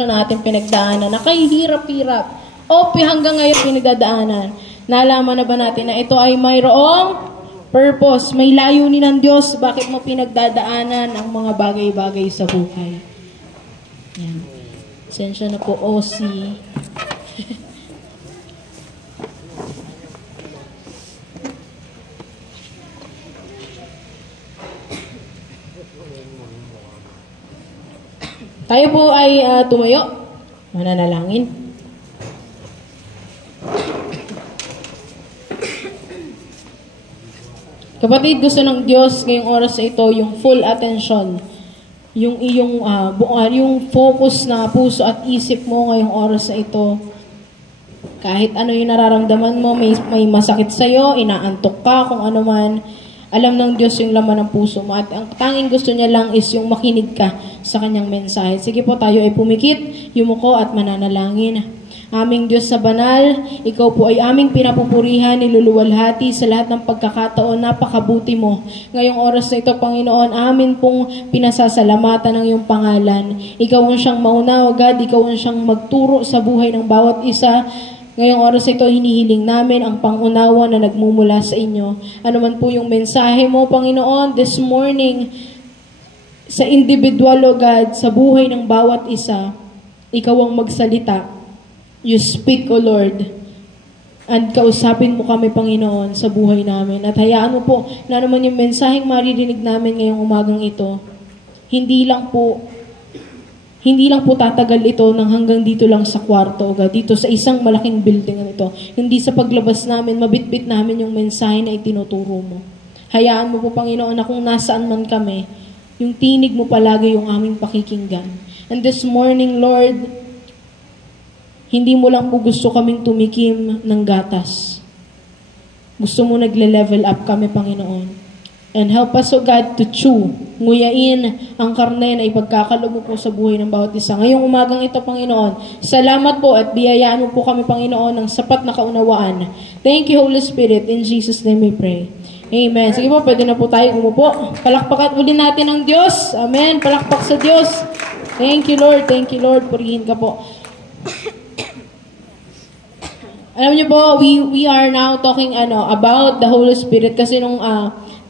natin pinagdaanan na kay hirap-hirap o hanggang ngayon pinagdadaanan. Nalaman na ba natin na ito ay mayroong purpose, may layunin ng Diyos bakit mo pinagdadaanan ang mga bagay-bagay sa buhay. Yan. Sensya na po, OC. Tayo po ay tumayo. Mananalangin. Kapatid, gusto ng Diyos ngayong oras na ito yung full attention. Yung iyong yung focus na puso at isip mo ngayong oras na ito. Kahit ano yung nararamdaman mo, may masakit sa'yo, inaantok ka, kung ano man, alam ng Diyos yung laman ng puso mo. At ang tanging gusto niya lang is yung makinig ka sa kanyang mensahe. Sige po, tayo ay pumikit, yumuko at mananalangin. Aming Diyos sa banal, ikaw po ay aming pinapupurihan, niluluwalhati sa lahat ng pagkakataon, napakabuti mo. Ngayong oras na ito, Panginoon, amin pong pinasasalamatan ng iyong pangalan. Ikaw ang siyang maunawa, God, ikaw ang siyang magturo sa buhay ng bawat isa. Ngayong oras ito, hinihiling namin ang pangunawa na nagmumula sa inyo. Ano man po yung mensahe mo, Panginoon, this morning, sa individual, O God, sa buhay ng bawat isa, ikaw ang magsalita. You speak, O Lord. And kausapin mo kami, Panginoon, sa buhay namin. At hayaan mo po na naman yung mensaheng maririnig namin ngayong umagang ito, hindi lang po tatagal ito ng hanggang dito lang sa kwarto, o dito sa isang malaking building na ito. Hindi sa paglabas namin, mabitbit namin yung mensahe na itinuturo mo. Hayaan mo po, Panginoon, na kung nasaan man kami, yung tinig mo palagi yung aming pakikinggan. And this morning, Lord, hindi mo lang po gusto kaming tumikim ng gatas. Gusto mo nagle-level up kami, Panginoon. And help us, O God, to chew, nguyain ang karne na ipagkakalob mo po sa buhay ng bawat isa. Ngayong umagang ito, Panginoon, salamat po at biyayaan mo po kami, Panginoon, ng sapat na kaunawaan. Thank you, Holy Spirit. In Jesus' name we pray. Amen. Sige po, pwede na po tayo umupo. Palakpakan uli natin ang Diyos. Amen. Palakpak sa Diyos. Thank you, Lord. Thank you, Lord. Purihin ka po. Alam niyo po, we are now talking about the Holy Spirit kasi nung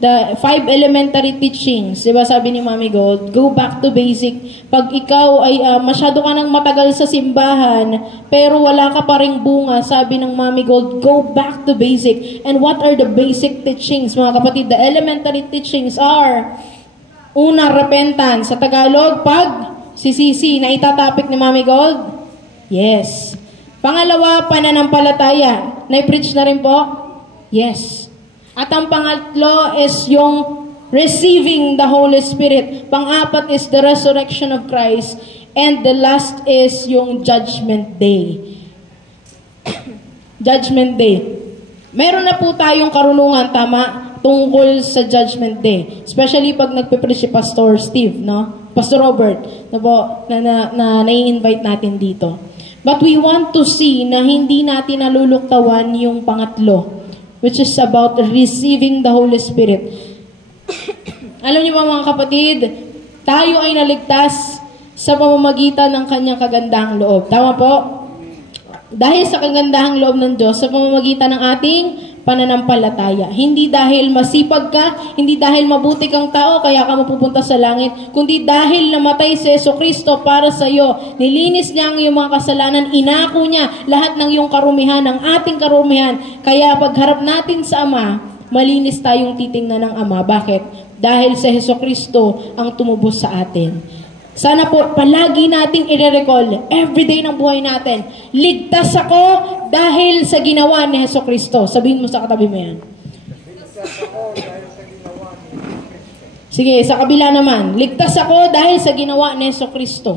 the 5 elementary teachings, 'di ba sabi ni Mami Gold, go back to basic. Pag ikaw ay masyado ka nang matagal sa simbahan, pero wala ka pa ring bunga, sabi ng Mami Gold, go back to basic. And what are the basic teachings, mga kapatid? The elementary teachings are, una, repentance. Sa Tagalog, sisisi, na itatapik ni Mami Gold? Yes. Pangalawa, pananampalataya. Na-preach na rin po? Yes. At ang pangatlo is yung receiving the Holy Spirit. Pang-apat is the resurrection of Christ. And the last is yung Judgment Day. Judgment Day. Meron na po tayong karunungan, tama, tungkol sa Judgment Day. Especially pag nagpe-preach si Pastor Steve, no? Pastor Robert, na nai-invite natin dito. But we want to see na hindi natin naluluktawan yung pangatlo, which is about receiving the Holy Spirit. Alam niyo ba, mga kapatid, tayo ay naligtas sa pamamagitan ng kanyang kagandahang loob. Tama po? Dahil sa kagandahang loob ng Diyos, sa pamamagitan ng ating pananampalataya. Hindi dahil masipag ka, hindi dahil mabuti kang tao, kaya ka mapupunta sa langit, kundi dahil namatay si Jesucristo para sa iyo. Nilinis niya ang iyong mga kasalanan, inako niya lahat ng iyong karumihan, ng ating karumihan. Kaya pagharap natin sa Ama, malinis tayong titingnan ng Ama. Bakit? Dahil sa Jesucristo ang tumubos sa atin. Sana po, palagi nating i-recall, everyday ng buhay natin, ligtas ako dahil sa ginawa ni Jesucristo. Sabihin mo sa katabi mo yan. Sige, sa kabila naman, ligtas ako dahil sa ginawa ni Jesucristo.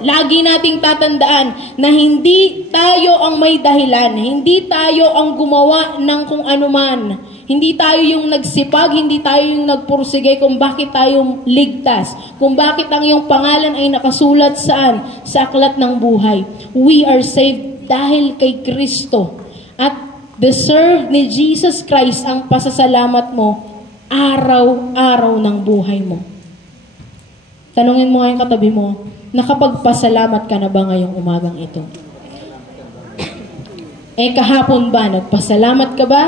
Lagi nating tatandaan na hindi tayo ang may dahilan, hindi tayo ang gumawa ng kung anuman. Hindi tayo yung nagsipag, hindi tayo yung nagpursige kung bakit tayo ligtas, kung bakit ang iyong pangalan ay nakasulat saan? Sa aklat ng buhay. We are saved dahil kay Kristo. At deserve ni Jesus Christ ang pasasalamat mo araw-araw ng buhay mo. Tanungin mo nga yung katabi mo, nakapagpasalamat ka na ba ngayong umagang ito? Kahapon ba, nagpasalamat ka ba?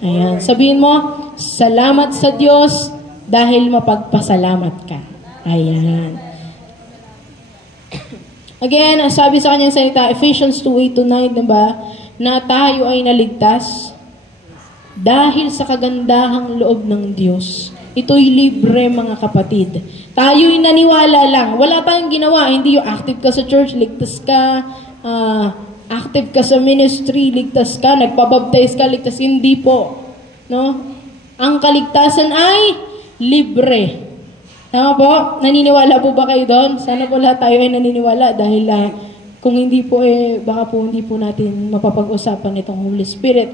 Ayan, sabihin mo, salamat sa Diyos dahil mapagpasalamat ka. Ayan. Again, sabi sa kanyang salita, Ephesians 2:8-9, diba? Na tayo ay naligtas dahil sa kagandahang loob ng Diyos. Ito'y libre, mga kapatid. Tayo'y naniwala lang. Wala tayong ginawa. Hindi yung active ka sa church, ligtas ka. Active ka sa ministry, ligtas ka. Nagpabaptize ka, ligtas. Hindi po. No? Ang kaligtasan ay libre. Tama po? Naniniwala po ba kayo doon? Sana po lahat tayo ay naniniwala dahil kung hindi po baka po hindi po natin mapapag-usapan itong Holy Spirit.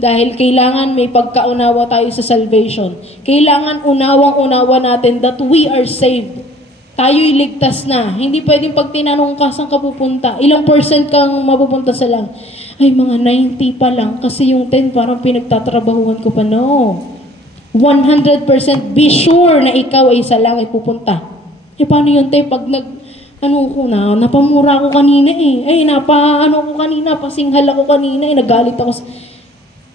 Dahil kailangan may pagkaunawa tayo sa salvation. Kailangan unawang-unawa natin that we are saved. Tayo'y ligtas na. Hindi pwedeng pag tinanong ka, saan ka pupunta? Ilang % kang mapupunta sa lang? Ay, mga 90 pa lang. Kasi yung 10 parang pinagtatrabahuan ko pa. No. 100% be sure na ikaw ay sa langit pupunta. Paano yun, te? Pag napamura ko kanina pasinghal ako kanina nagalit ako.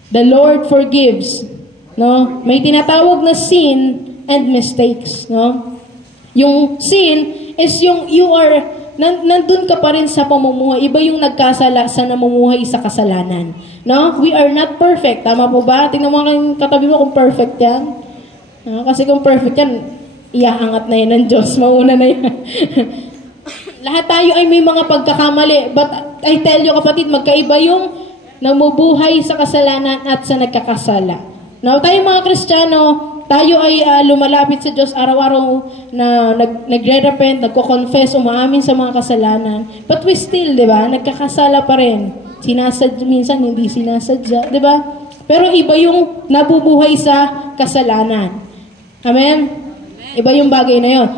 The Lord forgives. No? May tinatawag na sin and mistakes. No? Yung sin is yung you are, nandun ka pa rin sa pamumuhay. Iba yung nagkasala sa namumuhay sa kasalanan. No? We are not perfect. Tama po ba? Tingnan mo kang katabi mo kung perfect yan. No? Kasi kung perfect yan, iaangat na yan ng Diyos. Mauna na yan. Lahat tayo ay may mga pagkakamali. But I tell you kapatid, magkaiba yung namubuhay sa kasalanan at sa nagkakasala. Now, tayo mga Kristiyano, tayo ay lumalapit sa Diyos araw-araw na nagre-repent, nagko-confess, umaamin sa mga kasalanan. But we still, di ba, nagkakasala pa rin. Minsan hindi sinasadya, di ba? Pero iba yung nabubuhay sa kasalanan. Amen? Iba yung bagay na yun.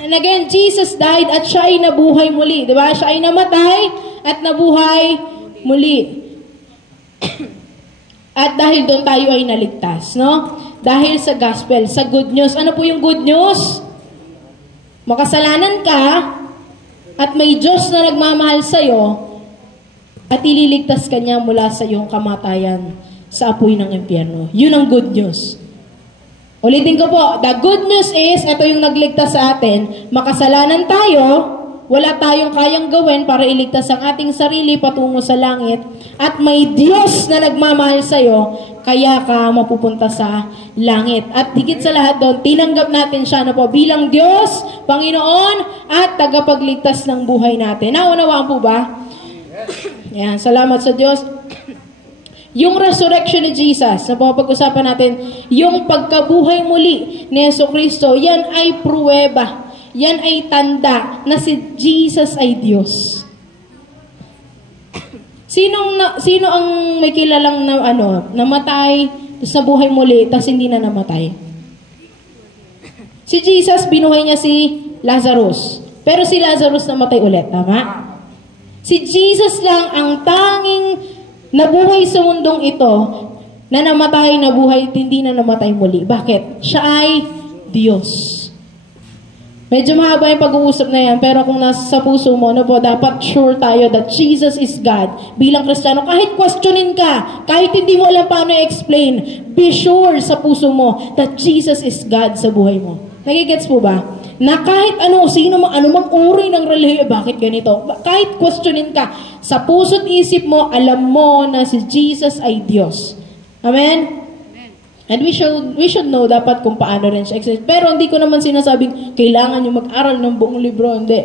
And again, Jesus died at siya ay nabuhay muli. Di ba? Siya ay namatay at nabuhay muli. At dahil doon tayo ay naligtas, no? Dahil sa gospel, sa good news. Ano po yung good news? Makasalanan ka at may Diyos na nagmamahal sa'yo at ililigtas ka niya mula sa iyong kamatayan sa apoy ng impyerno. Yun ang good news. Ulitin ko po, the good news is, ito yung nagligtas sa atin, makasalanan tayo, wala tayong kayang gawin para iligtas ang ating sarili patungo sa langit. At may Diyos na nagmamahal sa'yo, kaya ka mapupunta sa langit. At higit sa lahat doon, tinanggap natin siya na po bilang Diyos, Panginoon, at tagapagligtas ng buhay natin. Naunawaan po ba? Yan, salamat sa Diyos. Yung resurrection ni Jesus, na pag-usapan natin, yung pagkabuhay muli ni Jesucristo, yan ay pruweba. Yan ay tanda na si Jesus ay Diyos. Sino ang may kilalang namatay, tapos nabuhay muli, tapos hindi na namatay? Si Jesus, binuhay niya si Lazarus. Pero si Lazarus namatay ulit, tama? Si Jesus lang ang tanging nabuhay sa mundong ito, na namatay, nabuhay, hindi na namatay muli. Bakit? Siya ay Diyos. Medyo mahaba yung pag-uusap na yan, pero kung nasa puso mo, dapat sure tayo that Jesus is God. Bilang Kristiyano, kahit questionin ka, kahit hindi mo alam paano i-explain, be sure sa puso mo that Jesus is God sa buhay mo. Nagigets po ba? Na kahit ano mang uri ng relihiyon, bakit ganito? Kahit questionin ka, sa puso't isip mo, alam mo na si Jesus ay Diyos. Amen? And we should know dapat kung paano rin siya exist. Pero hindi ko naman sinasabing kailangan nyo mag-aral ng buong libro. Hindi.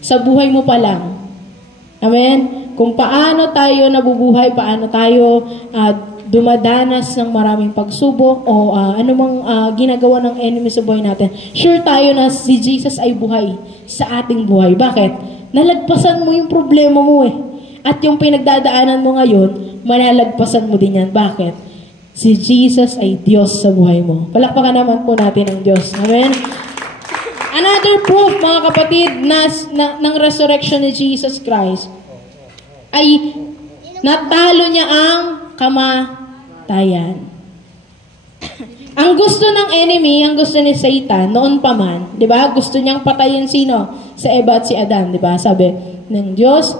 Sa buhay mo pa lang. Amen? Kung paano tayo nabubuhay, paano tayo dumadanas ng maraming pagsubok o anumang ginagawa ng enemy sa buhay natin. Sure tayo na si Jesus ay buhay sa ating buhay. Bakit? Nalagpasan mo yung problema mo eh. At yung pinagdadaanan mo ngayon, malalagpasan mo din yan. Bakit? Si Jesus ay Diyos sa buhay mo. Palakpakan naman po natin ang Diyos. Amen? Another proof, mga kapatid, ng resurrection ni Jesus Christ ay natalo niya ang kamatayan. Ang gusto ng enemy, ang gusto ni Satan, noon pa man, di ba? Gusto niyang patayin sino? Si Eva at si Adan, di ba? Sabi ng Diyos,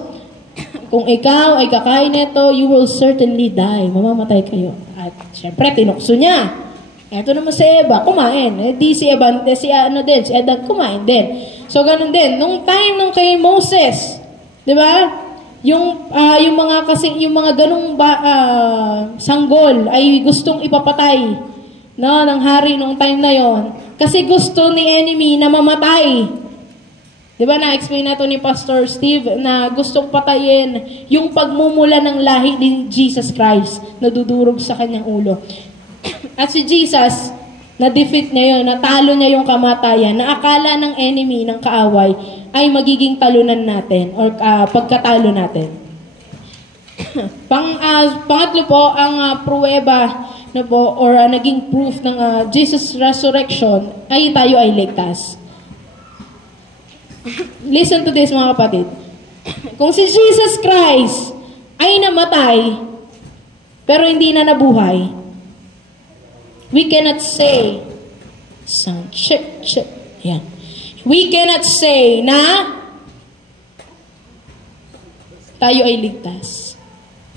kung ikaw ay kakain nito, you will certainly die. Mamamatay kayo. At syempre, tinukso niya. Eto naman si Eva, kumain. Di si Eva, si Adan, kumain din. So, ganun din. Nung time nung kay Moses, di ba? Yung mga ganung sanggol ay gustong ipapatay ng hari nung time na yon. Kasi gusto ni enemy na mamatay. Di ba na-explain na ito ni Pastor Steve na gustong patayin yung pagmumula ng lahi ni Jesus Christ na dudurog sa kanyang ulo. At si Jesus, na-defeat niya yun, natalo niya yung kamatayan, na akala ng enemy, ng kaaway, ay magiging talunan natin or pagkatalo natin. Pangatlo po, ang pruweba na po, or naging proof ng Jesus' resurrection, ay tayo ay ligtas. Listen to this mga kapatid. Kung si Jesus Christ ay namatay, pero hindi na nabuhay, we cannot say, sound check. Yan. We cannot say na tayo ay ligtas.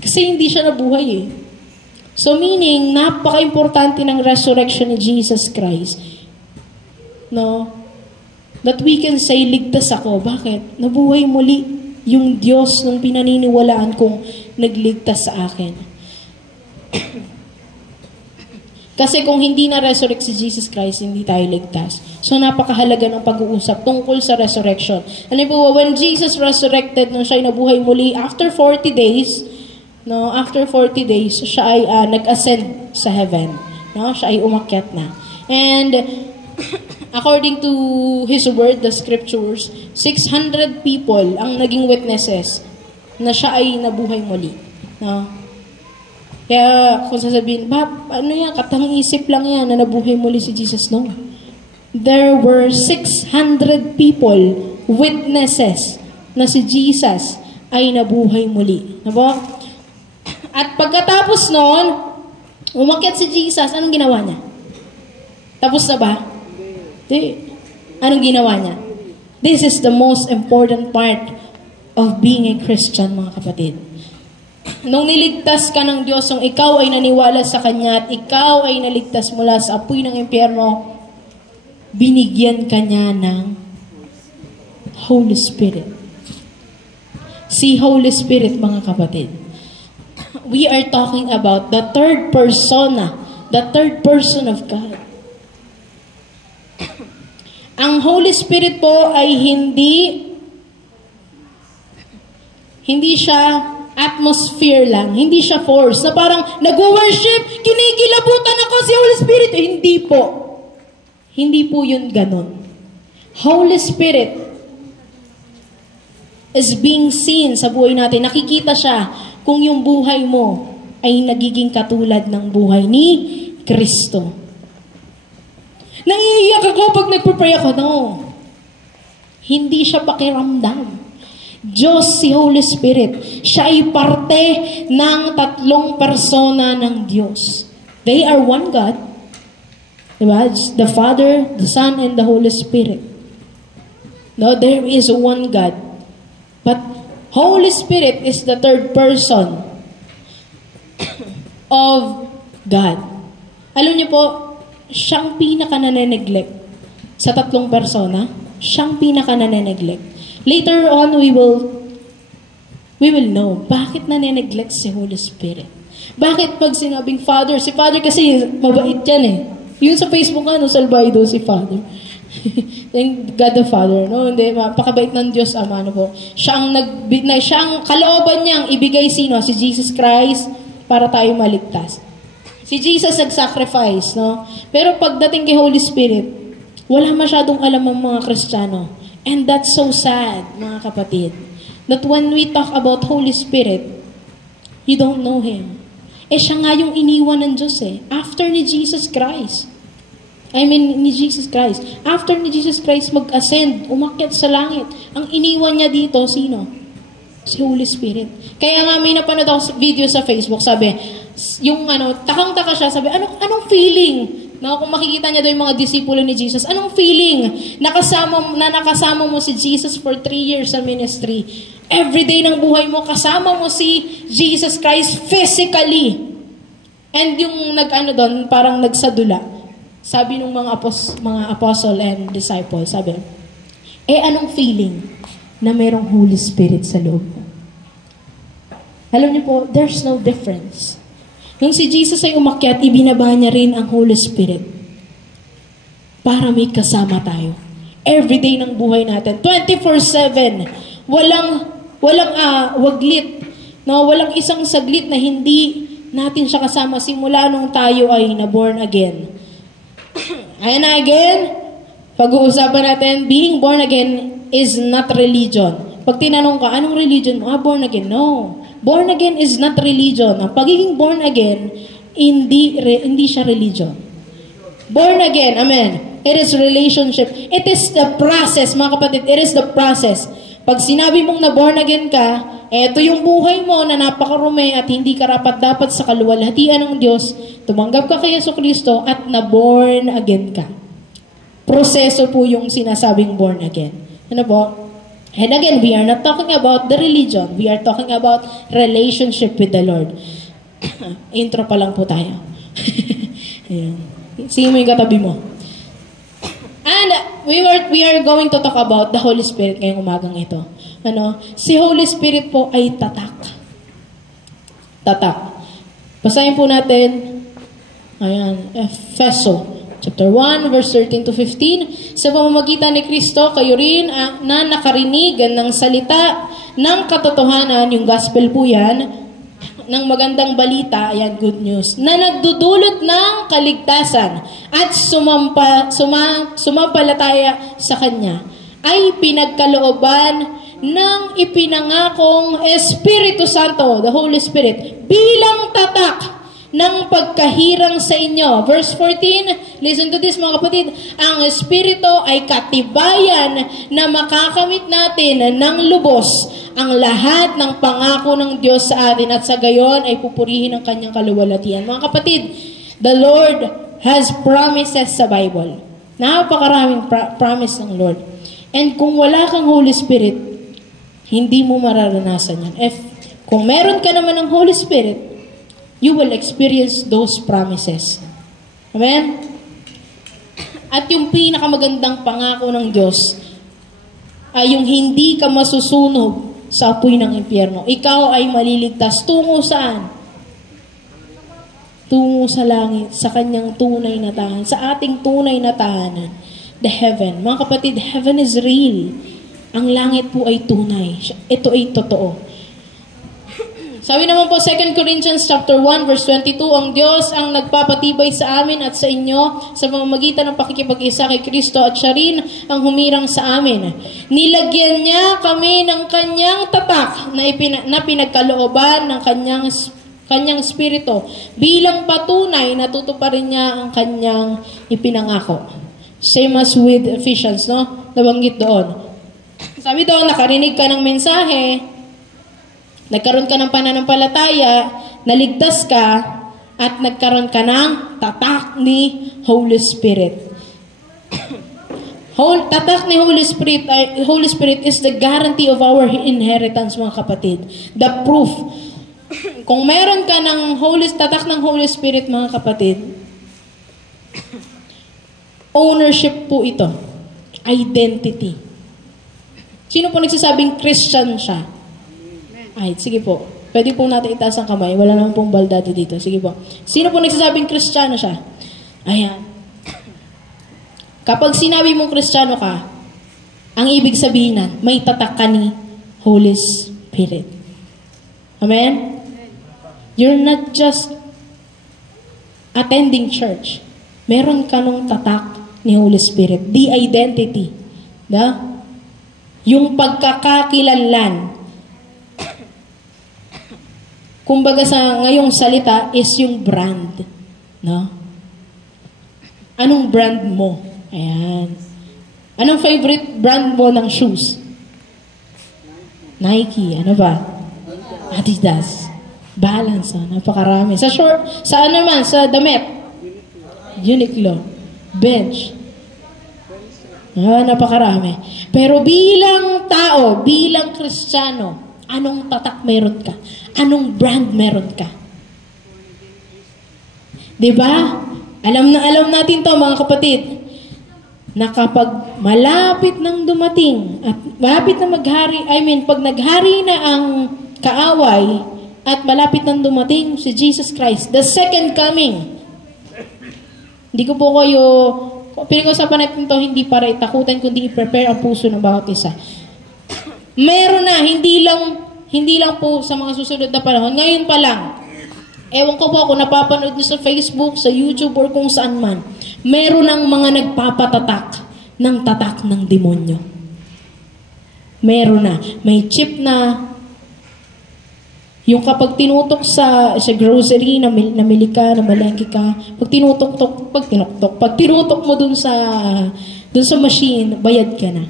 Kasi hindi siya nabuhay eh. So meaning, napaka-importante ng resurrection ni Jesus Christ. No? That we can say, ligtas ako. Bakit? Nabuhay muli yung Diyos nung pinaniniwalaan kong nagligtas sa akin. Kasi kung hindi na-resurrect si Jesus Christ, hindi tayo ligtas. So napakahalaga ng pag-uusap tungkol sa resurrection. Ano po, when Jesus resurrected, nung siya ay nabuhay muli, after 40 days, siya ay nag-ascend sa heaven. No? Siya ay umakyat na. And according to His word, the scriptures, 600 people ang naging witnesses na siya ay nabuhay muli. No? Kaya kung sasabihin, katang-isip lang yan na nabuhay muli si Jesus. No. There were 600 people, witnesses, na si Jesus ay nabuhay muli. Diba? At pagkatapos noon, umakyat si Jesus, anong ginawa niya? Tapos na ba? Di. Anong ginawa niya? This is the most important part of being a Christian, mga kapatid. Nung niligtas ka ng Diyos, nung ikaw ay naniwala sa Kanya at ikaw ay naligtas mula sa apoy ng impyerno, binigyan ka niya ng Holy Spirit. Si Holy Spirit, mga kapatid. We are talking about the third persona, the third person of God. Ang Holy Spirit po ay hindi siya atmosphere lang. Hindi siya force. Na parang nag-worship, kinikilabutan ako si Holy Spirit. Hindi po. Hindi po yun ganon. Holy Spirit is being seen sa buhay natin. Nakikita siya kung yung buhay mo ay nagiging katulad ng buhay ni Kristo. Naiiyak ako pag nagpapray ako. No. Hindi siya pakiramdam. Diyos si Holy Spirit. Siya ay parte ng tatlong persona ng Diyos. They are one God. Diba? The Father, the Son, and the Holy Spirit. No, there is one God. But Holy Spirit is the third person of God. Alam niyo po, siyang pinaka-neglect sa tatlong persona. Siyang pinaka-neglect. Later on, we will know bakit na-neglect si Holy Spirit. Bakit pag sinabing Father, si Father kasi mabait yan eh. Yun sa Facebook Salvado si Father. Thank God the Father, no? Hindi, mapakabait ng Diyos Ama, po. Siya ang kalooban niyang ibigay sino? Si Jesus Christ para tayo maligtas. Si Jesus nag-sacrifice, no? Pero pagdating kay Holy Spirit, wala masyadong alam ang mga Kristiyano. And that's so sad, mga kapatid, that when we talk about Holy Spirit, you don't know Him. Siya nga yung iniwan ng Diyos eh. After ni Jesus Christ. After ni Jesus Christ mag-ascend, umakyat sa langit, ang iniwan niya dito, sino? Si Holy Spirit. Kaya nga may napanood ako video sa Facebook, sabi, takang-taka siya, sabi, anong feeling No, kung makikita niya doon yung mga disipulo ni Jesus, anong feeling? Nakasama mo si Jesus for 3 years sa ministry. Every day ng buhay mo, kasama mo si Jesus Christ physically. And yung doon, parang nagsadula. Sabi ng mga apostle and disciples, sabi, anong feeling na mayroong Holy Spirit sa loob mo? Alam niyo po, there's no difference. Nung si Jesus ay umakyat, ibinaba niya rin ang Holy Spirit para may kasama tayo. Every day ng buhay natin, 24/7, walang waglit, no? Walang isang saglit na hindi natin siya kasama simula nung tayo ay na-born again. Ayan na again, pag-uusapan natin, being born again is not religion. Pag tinanong ka, anong religion mo? Born again. No. Born again is not religion. Ang pagiging born again, hindi siya religion. Born again, amen. It is relationship. It is the process, mga kapatid. It is the process. Pag sinabi mong na born again ka, eto yung buhay mo na napakarumi at hindi karapat-dapat sa kaluwalhatian ng Diyos, tumanggap ka kay Jesucristo at na born again ka. Proseso po yung sinasabing born again. Ano po? And again, we are not talking about the religion. We are talking about relationship with the Lord. Intro pa lang po tayo. Ayan. Sige mo yung katabi mo. And we are going to talk about the Holy Spirit ngayong umagang ito. Si Holy Spirit po ay tatak. Tatak. Basahin po natin, Efeso, chapter 1, verse 13 to 15. Sa pamamagitan ni Kristo, kayo rin na nakarinig ng salita ng katotohanan, yung gospel po yan, ng magandang balita, ayan, good news, na nagdudulot ng kaligtasan at sumampalataya sa Kanya, ay pinagkalooban ng ipinangakong Espiritu Santo, the Holy Spirit, bilang tatak ng pagkahirang sa inyo. Verse 14, listen to this mga kapatid, ang Espiritu ay katibayan na makakamit natin ng lubos ang lahat ng pangako ng Diyos sa atin at sa gayon ay pupurihin ang kanyang kaluwalhatian. Mga kapatid, the Lord has promises sa Bible. Napakaraming promise ng Lord. And kung wala kang Holy Spirit, hindi mo mararanasan yan. Kung meron ka naman ng Holy Spirit, you will experience those promises. Amen? At yung pinakamagandang pangako ng Diyos ay yung hindi ka masusunog sa apoy ng impyerno. Ikaw ay maliligtas. Tungo saan? Tungo sa langit, sa kanyang tunay na tahanan, sa ating tunay na tahanan, the heaven. Mga kapatid, heaven is real. Ang langit po ay tunay. Ito ay totoo. Sabi naman po 2 Corinthians chapter 1 verse 22, ang Diyos ang nagpapatibay sa amin at sa inyo sa pamamagitan ng pakikipag-isa kay Kristo at siya rin ang humirang sa amin. Nilagyan niya kami ng kanyang tatak na pinagkalooban ng kanyang spirito bilang patunay na tutuparin niya ang kanyang ipinangako. Same as with Ephesians, no? Nabanggit doon. Sabi doon, nakarinig ka ng mensahe, nagkaroon ka ng pananampalataya, naligtas ka, at nagkaroon ka ng tatak ni Holy Spirit. Tatak ni Holy Spirit is the guarantee of our inheritance, mga kapatid. The proof. Kung meron ka ng tatak ng Holy Spirit, mga kapatid, ownership po ito. Identity. Sino po nagsasabing Christian siya? Ay, sige po. Pwede po natin itaas ang kamay. Wala naman pong baldado dito. Sige po. Sino po nagsasabing Kristiyano siya? Ayan. Kapag sinabi mong Kristiyano ka, ang ibig sabihin na, may tatak ka ni Holy Spirit. Amen? You're not just attending church. Meron ka nung tatak ni Holy Spirit. The identity. Yung pagkakakilanlan. Kumbaga sa ngayong salita is yung brand. No? Anong brand mo? Ayan. Anong favorite brand mo ng shoes? Nike. Ano ba? Adidas. Balance. Napakarami. Sa damit. Uniqlo, Bench. Napakarami. Pero bilang tao, bilang Kristiyano, anong tatak meron ka? Anong brand meron ka? Diba? Alam natin to mga kapatid, na kapag malapit nang dumating, at malapit na maghari, pag naghari na ang kaaway, at malapit nang dumating si Jesus Christ, the second coming, hindi ko po kayo, pinag-usapan natin ito, hindi para itakutan, kundi i-prepare ang puso ng bawat isa. Meron na, hindi lang po sa mga susunod na panahon, ngayon pa lang. Ewan ko po kung napapanood niyo sa Facebook, sa YouTube, or kung saan man. Meron ng mga nagpapatatak ng tatak ng demonyo. Meron na. May chip na. Yung kapag tinutok sa grocery, namili ka, namalengke ka, pag tinutok mo dun sa machine, bayad ka na.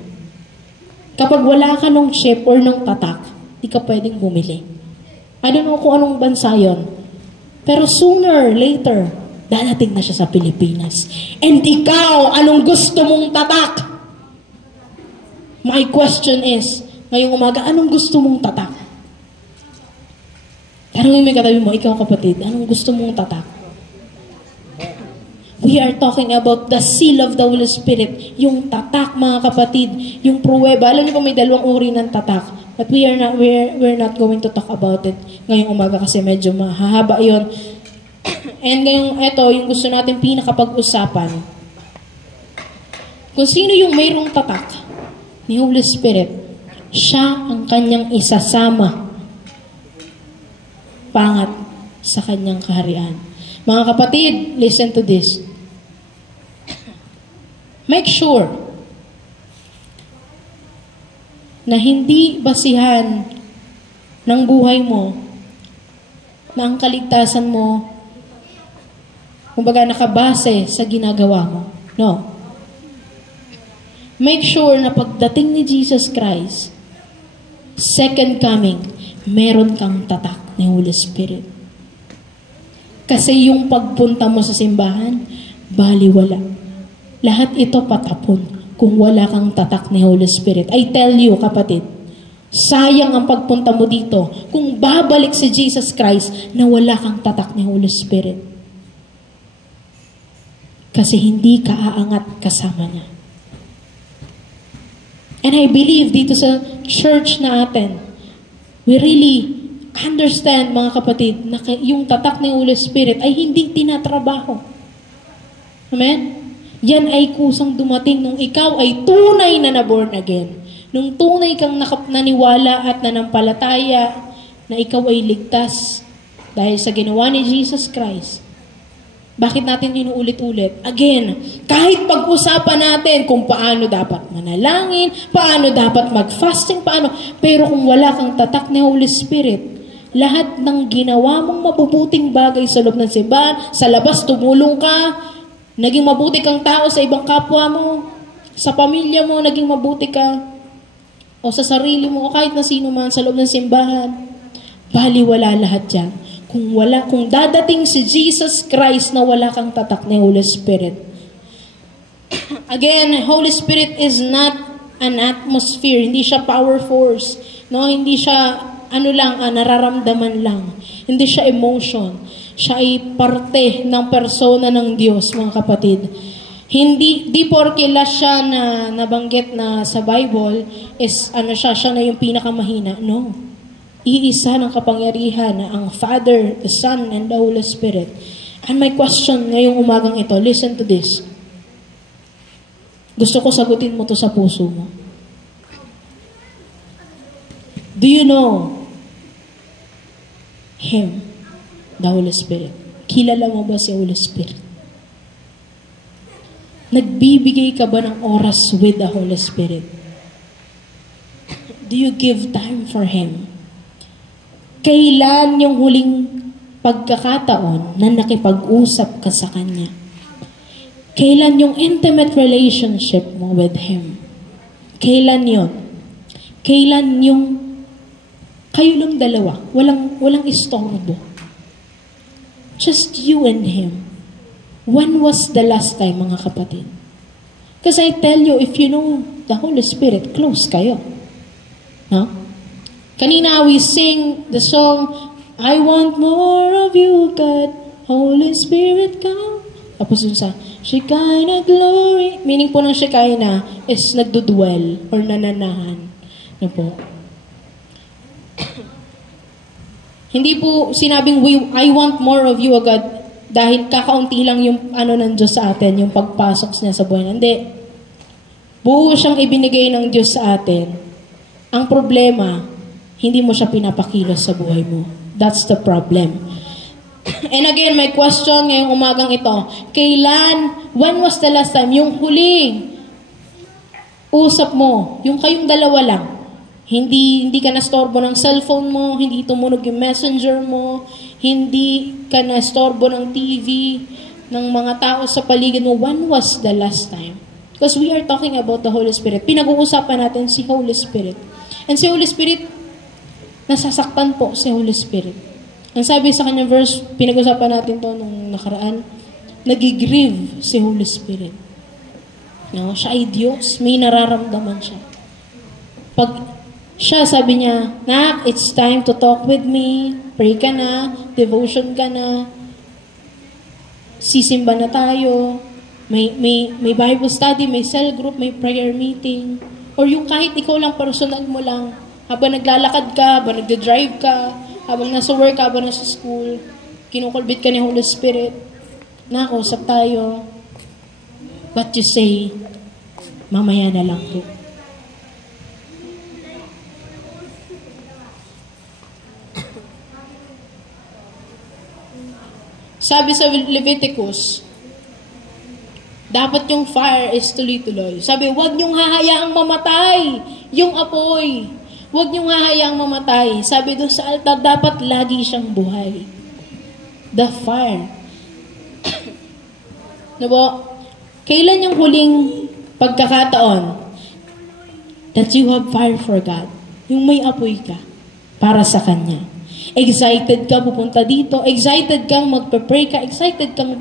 Kapag wala ka ng chip or ng tatak, di ka pwedeng bumili. I don't know kung anong bansa yun. Pero sooner or later, dadating na siya sa Pilipinas. And ikaw, anong gusto mong tatak? My question is, ngayong umaga, anong gusto mong tatak? Tanungin mo yung katabi mo, ikaw kapatid, anong gusto mong tatak? We are talking about the seal of the Holy Spirit. Yung tatak, mga kapatid, yung pruweba. Alam niyo pa may dalawang uri ng tatak. But we're not going to talk about it ngayong umaga kasi medyo mahahaba yon. And ngayong ito, yung gusto natin pinakapag-usapan. Kung sino yung mayroong tatak ni Holy Spirit, siya ang kanyang isasama pangat sa kanyang kaharian. Mga kapatid, listen to this. Make sure na hindi basihan ng buhay mo na ang kaligtasan mo kumbaga nakabase sa ginagawa mo. No. Make sure na pagdating ni Jesus Christ, second coming, meron kang tatak ni Holy Spirit. Kasi yung pagpunta mo sa simbahan, baliwala. Lahat ito patapon kung wala kang tatak ni Holy Spirit. I tell you, kapatid, sayang ang pagpunta mo dito kung babalik si Jesus Christ na wala kang tatak ni Holy Spirit. Kasi hindi ka aangat kasama niya. And I believe dito sa church natin, we really understand, mga kapatid, na yung tatak ng Holy Spirit ay hindi tinatrabaho. Amen? Yan ay kusang dumating nung ikaw ay tunay na na-born again. Nung tunay kang naniwala at nanampalataya na ikaw ay ligtas dahil sa ginawa ni Jesus Christ. Bakit natin inuulit-ulit? Again, kahit pag-usapan natin kung paano dapat manalangin, paano dapat mag-fasting, pero kung wala kang tatak ni Holy Spirit, lahat ng ginawa mong mabubuting bagay sa loob ng simbahan, sa labas tumulong ka, naging mabuti kang tao sa ibang kapwa mo, sa pamilya mo, naging mabuti ka, o sa sarili mo, o kahit na sino man sa loob ng simbahan, baliwala lahat yan. Kung dadating si Jesus Christ na wala kang tatak ni Holy Spirit. Again, Holy Spirit is not an atmosphere, hindi siya power force, no? Hindi siya nararamdaman lang. Hindi siya emotion. Siya ay parte ng persona ng Diyos, mga kapatid. Di porke siya na nabanggit na sa Bible is siya na yung pinakamahina. No. Iisa ng kapangyarihan na ang Father, the Son, and the Holy Spirit. And my question ngayong umagang ito, listen to this. Gusto ko sagutin mo to sa puso mo. Do you know Him, the Holy Spirit? Kilala mo ba si Holy Spirit? Nagbibigay ka ba ng oras with the Holy Spirit? Do you give time for Him? Kailan yung huling pagkakataon na nakipag-usap ka sa Kanya? Kailan yung intimate relationship mo with Him? Kailan yun? Kailan yung kayo lang dalawa, walang istorbo. Just you and Him. When was the last time, mga kapatid? Because I tell you, if you know the Holy Spirit, close kayo. No? Kanina we sing the song, I want more of you, God, Holy Spirit, come. Tapos dun sa, Shekinah glory, meaning po ng Shekinah is nagdudwell or nananahan. Ano po? Hindi po sinabing, I want more of you, God, dahil kakaunti lang yung ng Diyos sa atin, yung pagpasok niya sa buhay. Hindi. Buo siyang ibinigay ng Diyos sa atin. Ang problema, hindi mo siya pinapakilos sa buhay mo. That's the problem. And again, my question ngayong umagang ito, when was the last time, yung huling usap mo, yung kayong dalawa lang, hindi ka nastorbo ng cellphone mo, hindi tumunog yung messenger mo, hindi ka nastorbo ng TV, ng mga tao sa paligid mo, when was the last time? Because we are talking about the Holy Spirit. Pinag-uusapan natin si Holy Spirit. And si Holy Spirit, nasasaktan po si Holy Spirit. Ang sabi sa kanyang verse, pinag-usapan natin to nung nakaraan, nagigrieve si Holy Spirit. No? Siya ay Diyos, may nararamdaman siya. Pag siya, sabi niya, Nak, it's time to talk with me, pray ka na, devotion ka na, sisimba na tayo, may Bible study, may cell group, may prayer meeting, or yung kahit ikaw lang, personal mo lang, habang naglalakad ka, habang nagde-drive ka, habang nasa work ka, habang nasa school, kinukulbit ka ni Holy Spirit, nakausap tayo. What you say, mamaya na lang po. Sabi sa Leviticus, dapat yung fire is tuloy-tuloy. Sabi, huwag niyong hahayaang mamatay yung apoy. Huwag niyong hahayaang mamatay. Sabi doon sa altar, dapat lagi siyang buhay. The fire. Diba? Kailan yung huling pagkakataon that you have fire for God? Yung may apoy ka para sa Kanya. Excited ka pupunta dito. Excited kang magpe-pray ka. Excited kang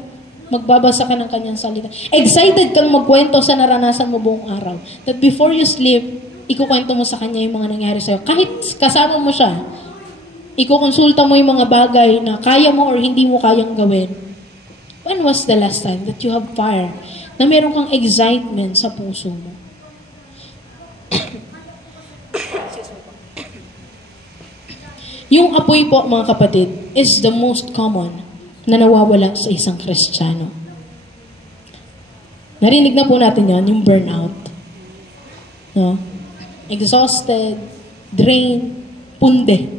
magbabasa ka ng Kanyang salita. Excited kang magkwento sa naranasan mo buong araw. That before you sleep, ikukwento mo sa Kanya yung mga nangyari sa'yo. Kahit kasama mo siya, ikukonsulta mo yung mga bagay na kaya mo or hindi mo kayang gawin. When was the last time that you have fire? Na meron kang excitement sa puso mo? Yung apoy po, mga kapatid, is the most common na nawawala sa isang Kristiyano. Narinig na po natin yan, yung burnout. No? Exhausted, drained, punde.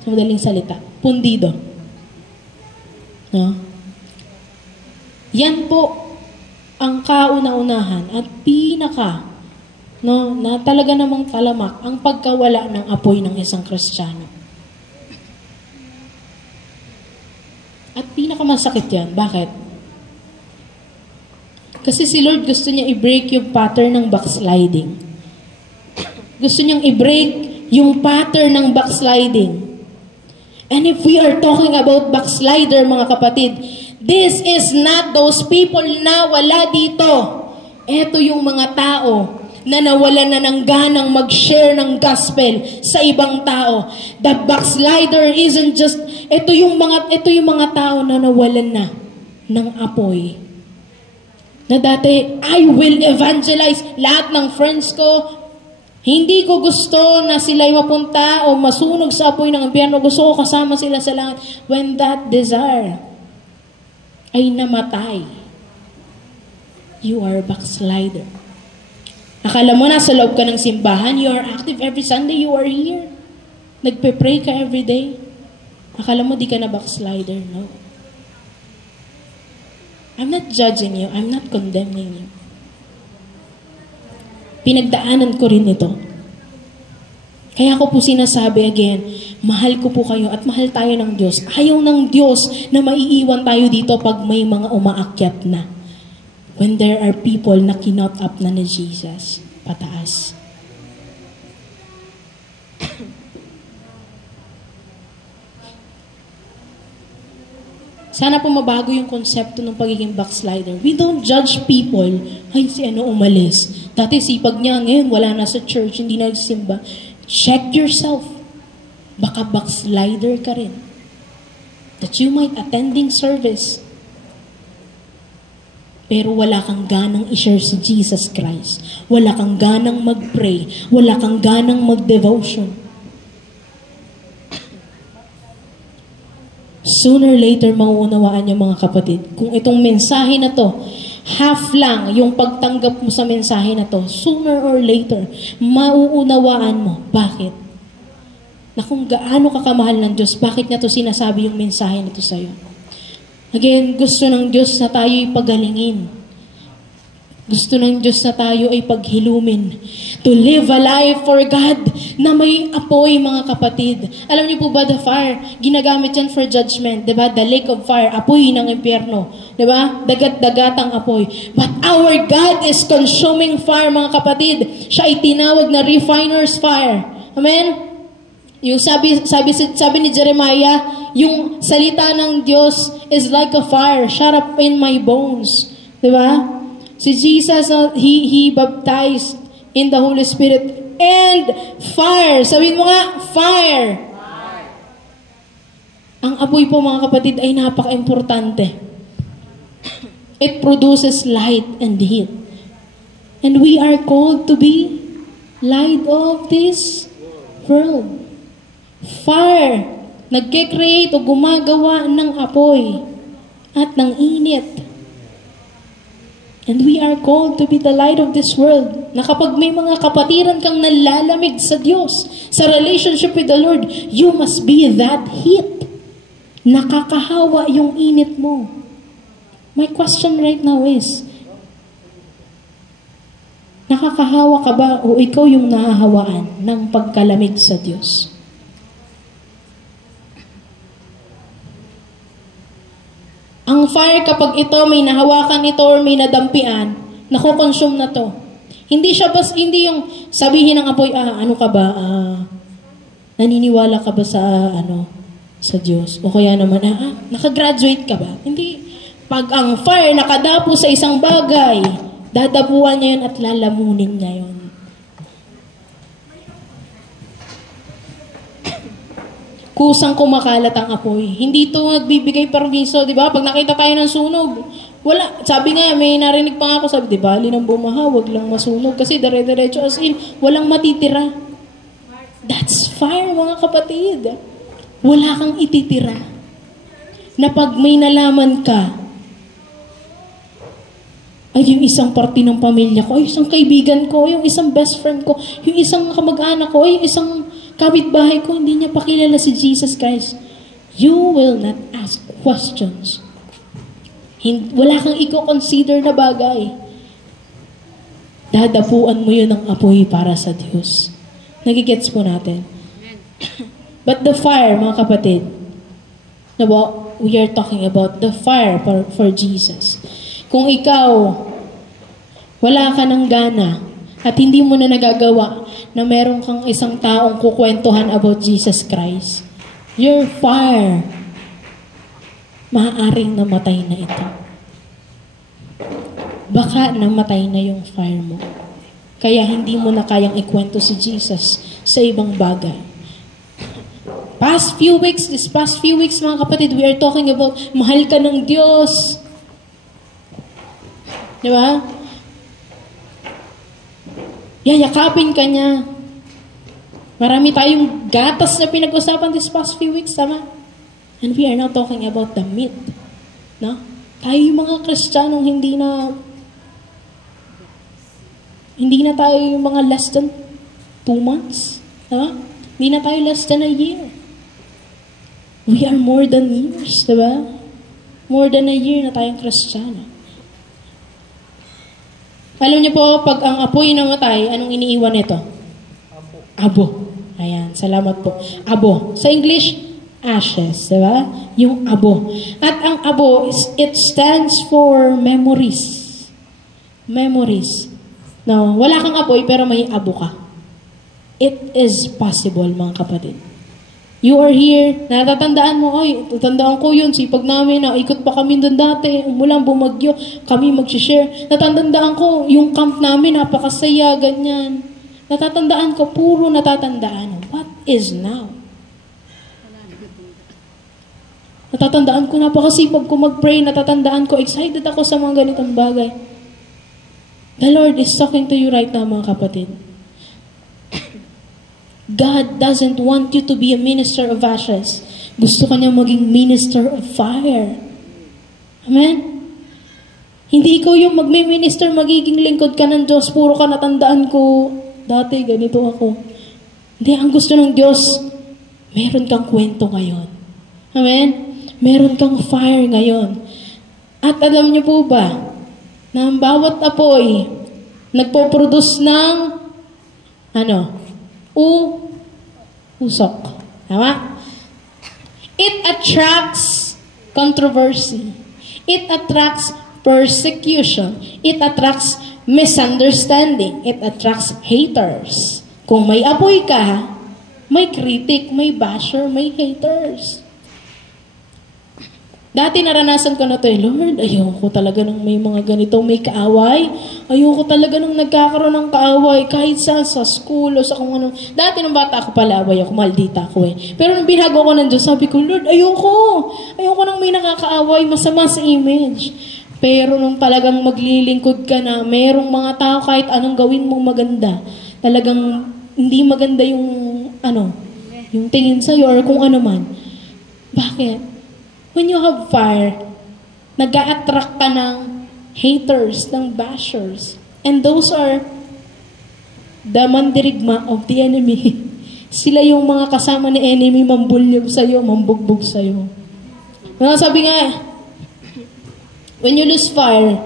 Sa madaling salita, pundido. No? Yan po ang kauna-unahan at na talaga namang talamak ang pagkawala ng apoy ng isang Kristiyano. At pinakamasakit yan. Bakit? Kasi si Lord gusto niya i-break yung pattern ng backsliding. Gusto niyang i-break yung pattern ng backsliding. And if we are talking about backslider, mga kapatid, this is not those people na wala dito. Ito yung mga tao na nawalan na ng ganang mag-share ng gospel sa ibang tao. The backslider isn't just, ito yung mga tao na nawalan na ng apoy. Na dati, I will evangelize. Lahat ng friends ko, hindi ko gusto na sila'y mapunta o masunog sa apoy ng impyerno. Gusto ko kasama sila sa langit. When that desire ay namatay, you are a backslider. Akala mo nasa loob ka ng simbahan, you are active every Sunday, you are here. Nagpe-pray ka every day. Akala mo di ka na backslider, no? I'm not judging you, I'm not condemning you. Pinagdaanan ko rin ito. Kaya ko po sinasabi again, mahal ko po kayo at mahal tayo ng Diyos. Ayaw ng Diyos na maiiwan tayo dito pag may mga umaakyat na. When there are people na kinot up na ni Jesus pataas. Sana po mabago yung konsepto ng pagiging backslider. We don't judge people. Ay, si ano umalis. Dati sipag niya, ngayon wala na sa church, hindi na nagsimba. Check yourself. Baka backslider ka rin. That you might attending service. Pero wala kang ganang i-share si Jesus Christ. Wala kang ganang mag-pray. Wala kang ganang mag-devotion. Sooner or later, mauunawaan niyo mga kapatid. Kung itong mensahe na to, half lang yung pagtanggap mo sa mensahe na to, sooner or later, mauunawaan mo. Bakit? Na kung gaano ka kamahal ng Diyos, bakit niya to sinasabi yung mensahe na to sa'yo? Again, gusto ng Diyos na tayo'y pagalingin. Gusto ng Diyos na tayo ay paghilumin. To live a life for God na may apoy, mga kapatid. Alam niyo po ba, the fire, ginagamit yan for judgment. Diba? The lake of fire, apoy ng impyerno. Diba? Dagat-dagatang apoy. But our God is consuming fire, mga kapatid. Siya ay tinawag na refiner's fire. Amen? Yung sabi ni Jeremiah, yung salita ng Diyos is like a fire, shut up in my bones. Diba? Si Jesus, he baptized in the Holy Spirit and fire. Sabihin mo nga, fire. Ang apoy po, mga kapatid, ay napaka-importante. It produces light and heat. And we are called to be light of this world. Fire, nagke-create o gumagawa ng apoy at ng init. And we are called to be the light of this world. Na kapag may mga kapatiran kang nalalamig sa Diyos, sa relationship with the Lord, you must be that heat. Nakakahawa yung init mo. My question right now is, nakakahawa ka ba o ikaw yung nahahawaan ng pagkalamig sa Diyos? Ang fire, kapag ito may nahawakan ito or may nadampian, nakokonsume na to. Hindi siya hindi yung sabihin ng apoy, ano ka ba? Naniniwala ka ba sa sa Diyos? O kaya naman, nakagraduate ka ba? Hindi. Pag ang fire nakadapo sa isang bagay, dadapuan niya yun at lalamunin niya yun. Kusang kumakalat ang apoy. Hindi ito nagbibigay permiso, di ba? Pag nakita tayo ng sunog, wala. Sabi nga, may narinig pa nga ako, sabi, di ba, linang bumaha, wag lang masunog. Kasi dire-diretso as in, walang matitira. That's fire, mga kapatid. Wala kang ititira. Na pag may nalaman ka, ay yung isang parte ng pamilya ko, ay isang kaibigan ko, yung isang best friend ko, yung isang kamag-anak ko, ay yung isang kapitbahay ko, hindi niya pakilala si Jesus Christ. You will not ask questions. Wala kang i-consider na bagay. Dadapuan mo yun ng apoy para sa Diyos. Nagigets po natin. But the fire, mga kapatid, we are talking about the fire for Jesus. Kung ikaw, wala ka ng gana, at hindi mo na nagagawa na meron kang isang taong kukwentuhan about Jesus Christ, your fire, maaaring namatay na ito. Baka namatay na yung fire mo. Kaya hindi mo na kayang ikwento si Jesus sa ibang bagay. This past few weeks, mga kapatid, we are talking about mahal ka ng Diyos. Di ba? Yayakapin ka niya. Marami tayong gatas na pinag-usapan this past few weeks, tama? And we are now talking about the meat. No? Tayo yung mga Kristiyanong hindi na tayo yung mga less than 2 months. No? Hindi na tayo less than a year. We are more than years, diba? More than a year na tayong Kristiyano. Alam niyo po, pag ang apoy namatay, anong iniiwan nito? Abo. Ayan, salamat po. Abo. Sa English, ashes, diba? Yung abo. At ang abo, it stands for memories. Memories. No, wala kang apoy, pero may abo ka. It is possible, mga kapatid. You are here. Natatandaan mo, ay, tatandaan ko yun. Sipag namin, ikot pa kami doon dati. Umulang bumagyo, kami mag-share. Natatandaan ko, yung camp namin, napakasaya, ganyan. Natatandaan ko, puro natatandaan. What is now? Natatandaan ko, napakasipag ko mag-pray. Natatandaan ko, excited ako sa mga ganitong bagay. The Lord is talking to you right now, mga kapatid. God doesn't want you to be a minister of ashes. Gusto ka niya maging minister of fire. Amen? Hindi ikaw yung magme-minister, magiging lingkod ka ng Diyos, puro ka natandaan ko, dati ganito ako. Hindi, ang gusto ng Diyos, meron kang kwento ngayon. Amen? Meron kang fire ngayon. At alam niyo po ba, na ang bawat apoy, nagpo-produce ng, usok. Tama? It attracts controversy. It attracts persecution. It attracts misunderstanding. It attracts haters. Kung may apoy ka, may critic, may basher, may haters. Dati naranasan ko na ito, Lord, ayoko talaga nang may mga ganito, may kaaway. Ayoko talaga nang nagkakaroon ng kaaway, kahit sa school o sa kung ano. Dati nung bata ako pala, away ako, maldita ako eh. Pero nung binago ko ng Diyos, sabi ko, Lord, ayoko nang may nakakaaway, masama sa image. Pero nung talagang maglilingkod ka na, merong mga tao kahit anong gawin mong maganda, talagang hindi maganda yung tingin sa'yo or kung ano man. Bakit? When you have fire, nag-a-attract ka ng haters, ng bashers. And those are the mandirigma of the enemy. Sila yung mga kasama ni enemy, mambulyog sa'yo, mambugbog sa'yo. Sabi nga, when you lose fire,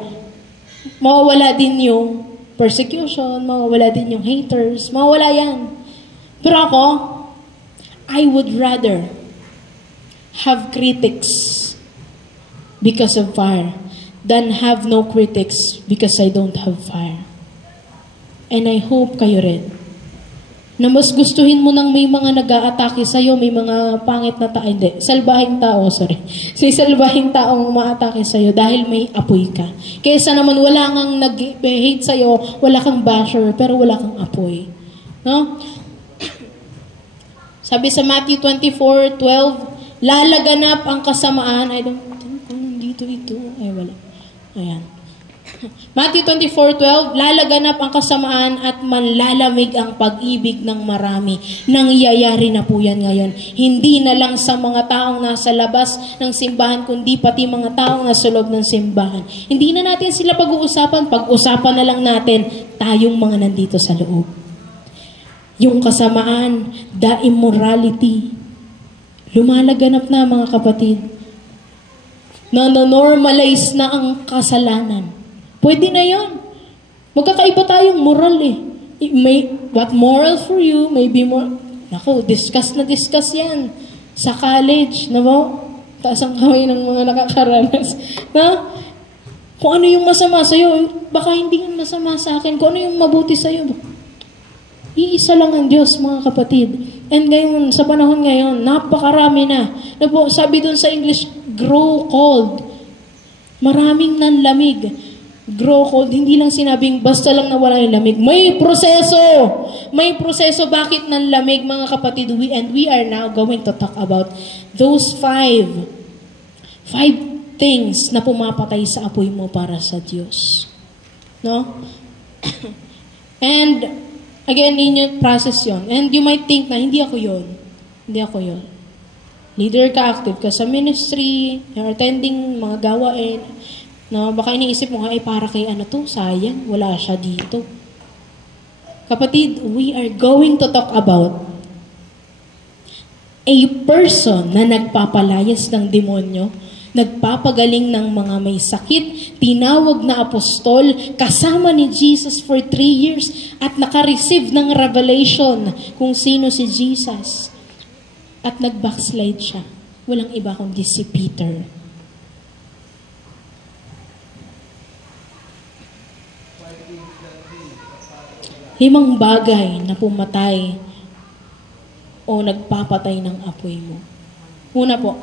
mawawala din yung persecution, mawawala din yung haters, mawawala yan. Pero ako, I would rather have critics because of fire than have no critics because I don't have fire. And I hope kayo rin na mas gustuhin mo nang may mga nag-a-atake sa'yo, may mga pangit na tao, salbahing taong ma-atake sa'yo dahil may apoy ka. Kaysa naman wala kang nag-hate sa'yo, wala kang basher, pero wala kang apoy. No? Sabi sa Matthew 24:12, lalaganap ang kasamaan. I don't think kung dito ito. Ay, wala. Ayan. Matthew 24:12, lalaganap ang kasamaan at manlalamig ang pag-ibig ng marami. Nangyayari na po yan ngayon. Hindi na lang sa mga taong nasa labas ng simbahan, kundi pati mga taong nasa loob ng simbahan. Hindi na natin sila pag-uusapan. Pag-usapan na lang natin tayong mga nandito sa loob. Yung kasamaan, the immorality, lumalaganap na mga kapatid. Na-normalize na ang kasalanan. Pwede na yon. Magkakaiba tayong moral eh. What moral for you may be more... Naku, discuss yan. Sa college, na ba? Taas ang kamay ng mga nakakaranas. Na? Kung ano yung masama sa'yo, baka hindi yung masama sa akin. Kung ano yung mabuti sa'yo. Iisa lang ang Diyos, mga kapatid. And ngayon, sa panahon ngayon, napakarami na. Sabi dun sa English, grow cold. Maraming nanlamig. Grow cold. Hindi lang sinabing basta lang nawala yung lamig. May proseso! May proseso. Bakit nanlamig, mga kapatid? And we are now going to talk about those five things na pumapatay sa apoy mo para sa Diyos. No? And again, in yung process yon. And you might think na, hindi ako yon. Leader ka, active ka sa ministry, you're attending mga gawain, na baka iniisip mo, ay para kay sayang, wala siya dito. Kapatid, we are going to talk about a person na nagpapalayas ng demonyo, nagpapagaling ng mga may sakit, tinawag na apostol, kasama ni Jesus for 3 years, at naka-receive ng revelation kung sino si Jesus. At nag-backslide siya. Walang iba kundi si Peter. Limang bagay na pumatay o nagpapatay ng apoy mo? Una po,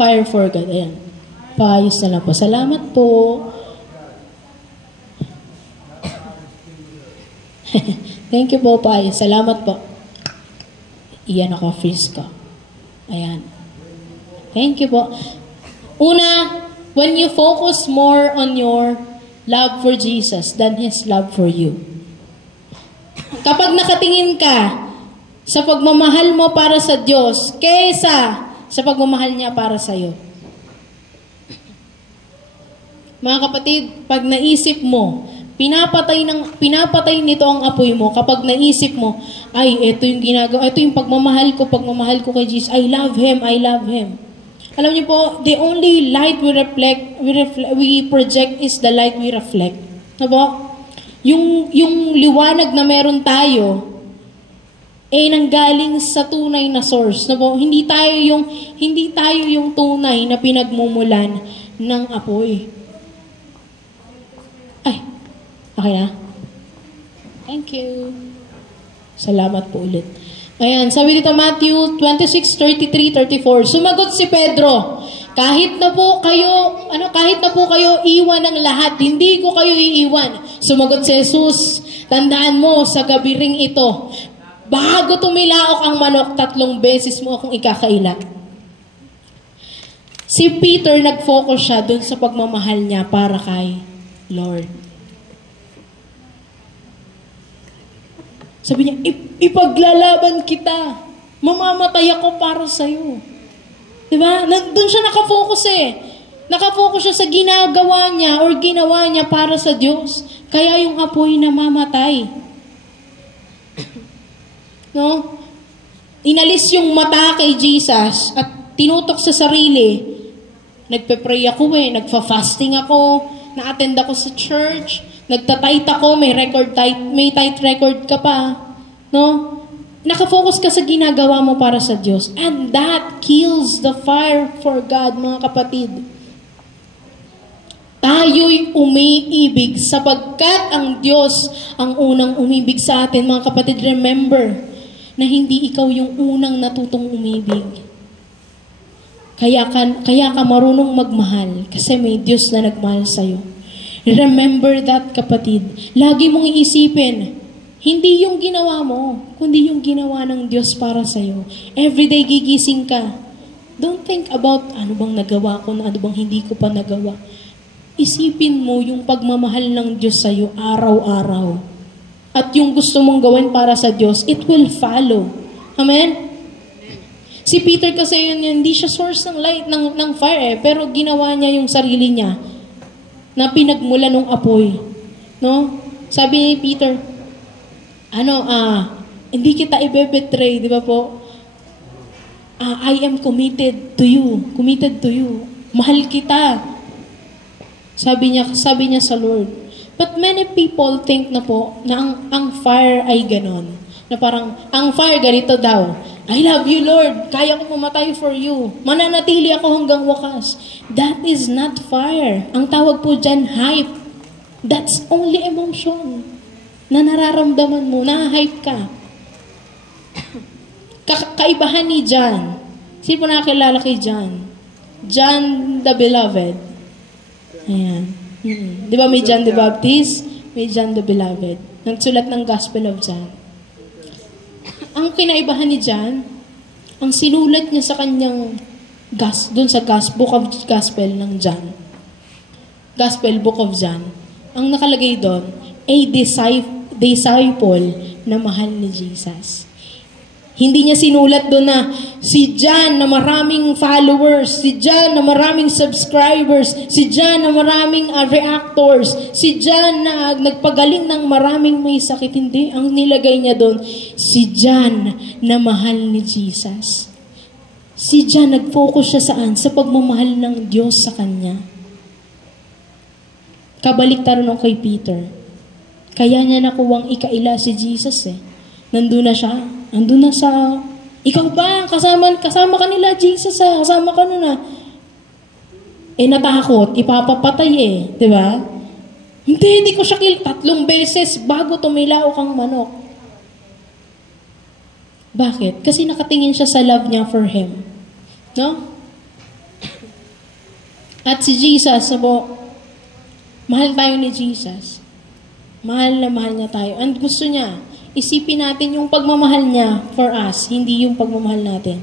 fire for God. Ayan. Paayos na lang po. Salamat po. Thank you po, paayos. Salamat po. Iyan ako, freeze ko. Ayan. Thank you po. Una, when you focus more on your love for Jesus than His love for you. Kapag nakatingin ka sa pagmamahal mo para sa Diyos kaysa sa pagmamahal niya para sa iyo. Mga kapatid, pag naisip mo, pinapatay nito ang apoy mo, kapag naisip mo, ay, ito yung ginagawa, ito yung pagmamahal ko kay Jesus, I love Him. Alam niyo po, the only light we project is the light we reflect. Diba? Yung liwanag na meron tayo, nanggaling sa tunay na source. Diba? Hindi tayo yung tunay na pinagmumulan ng apoy. Ay, okay na? Thank you. Salamat po ulit. Ayan, sabi dito Matthew 26:33-34. Sumagot si Pedro, kahit na po kayo iwan ng lahat, hindi ko kayo iiwan. Sumagot si Jesus, tandaan mo sa gabi ring ito, bago tumilaok ang manok, 3 beses mo akong ikakaila. Si Peter nag-focus siya dun sa pagmamahal niya para kay Lord. Sabi niya, ipaglalaban kita. Mamamatay ako para sa'yo. Diba? Doon siya nakafocus Nakafocus siya sa ginagawa niya or ginawa niya para sa Diyos. Kaya yung apoy namamatay. No? Inalis yung mata kay Jesus at tinutok sa sarili. Nagpe-pray ako nagfa-fasting ako, na-attend ako sa church, nagta-tight ako, may tight record ka pa. No? Nakafocus ka sa ginagawa mo para sa Diyos. And that kills the fire for God, mga kapatid. Tayo'y umiibig sapagkat ang Diyos ang unang umibig sa atin. Mga kapatid, remember na hindi ikaw yung unang natutong umibig. Kaya ka marunong magmahal kasi may Diyos na nagmahal sa'yo. Remember that, kapatid. Lagi mong iisipin, hindi yung ginawa mo, kundi yung ginawa ng Diyos para sa'yo. Everyday gigising ka. Don't think about ano bang nagawa ko, ano bang hindi ko pa nagawa. Isipin mo yung pagmamahal ng Diyos sa'yo araw-araw. At yung gusto mong gawin para sa Diyos, it will follow. Amen? Si Peter kasi hindi siya source ng light, ng fire pero ginawa niya yung sarili niya na pinagmula ng apoy. No? Sabi ni Peter, hindi kita ibebetray, di ba po? I am committed to you. Mahal kita. Sabi niya sa Lord. But many people think na po na ang fire ay ganon. Na parang, ang fire ganito daw. I love you, Lord. Kaya ko pumatay for you. Mananatili ako hanggang wakas. That is not fire. Ang tawag po dyan, hype. That's only emotion. Na nararamdaman mo, na-hype ka. Kaibahan ni John. Sino po nakakilala kay John? John the Beloved. Ayan. Di ba may John the Baptist? May John the Beloved. Nagsulat ng Gospel of John. Ang kinaibahan ni John, ang sinulat niya sa kanyang doon sa Book of Gospel ng John. Gospel Book of John. Ang nakalagay doon, a disciple na mahal ni Jesus. Hindi niya sinulat doon na si John na maraming followers, si John na maraming subscribers, si John na maraming reactors, si John na nagpagaling ng maraming may sakit. Hindi. Ang nilagay niya doon, si John na mahal ni Jesus. Si John, nag-focus siya saan? Sa pagmamahal ng Diyos sa kanya. Kabaliktaran nung kay Peter. Kaya niya nakuwang ikaila si Jesus Nandun na siya. Nandun na sa, ikaw ba? Kasama ka nila, Jesus Kasama ka nun natakot. Ipapapatay di ba? Hindi ko siya 3 beses bago tumilaw kang manok. Bakit? Kasi nakatingin siya sa love niya for him. No? At si Jesus, mahal tayo ni Jesus. Mahal na mahal niya tayo. And gusto niya, isipin natin yung pagmamahal niya for us, hindi yung pagmamahal natin.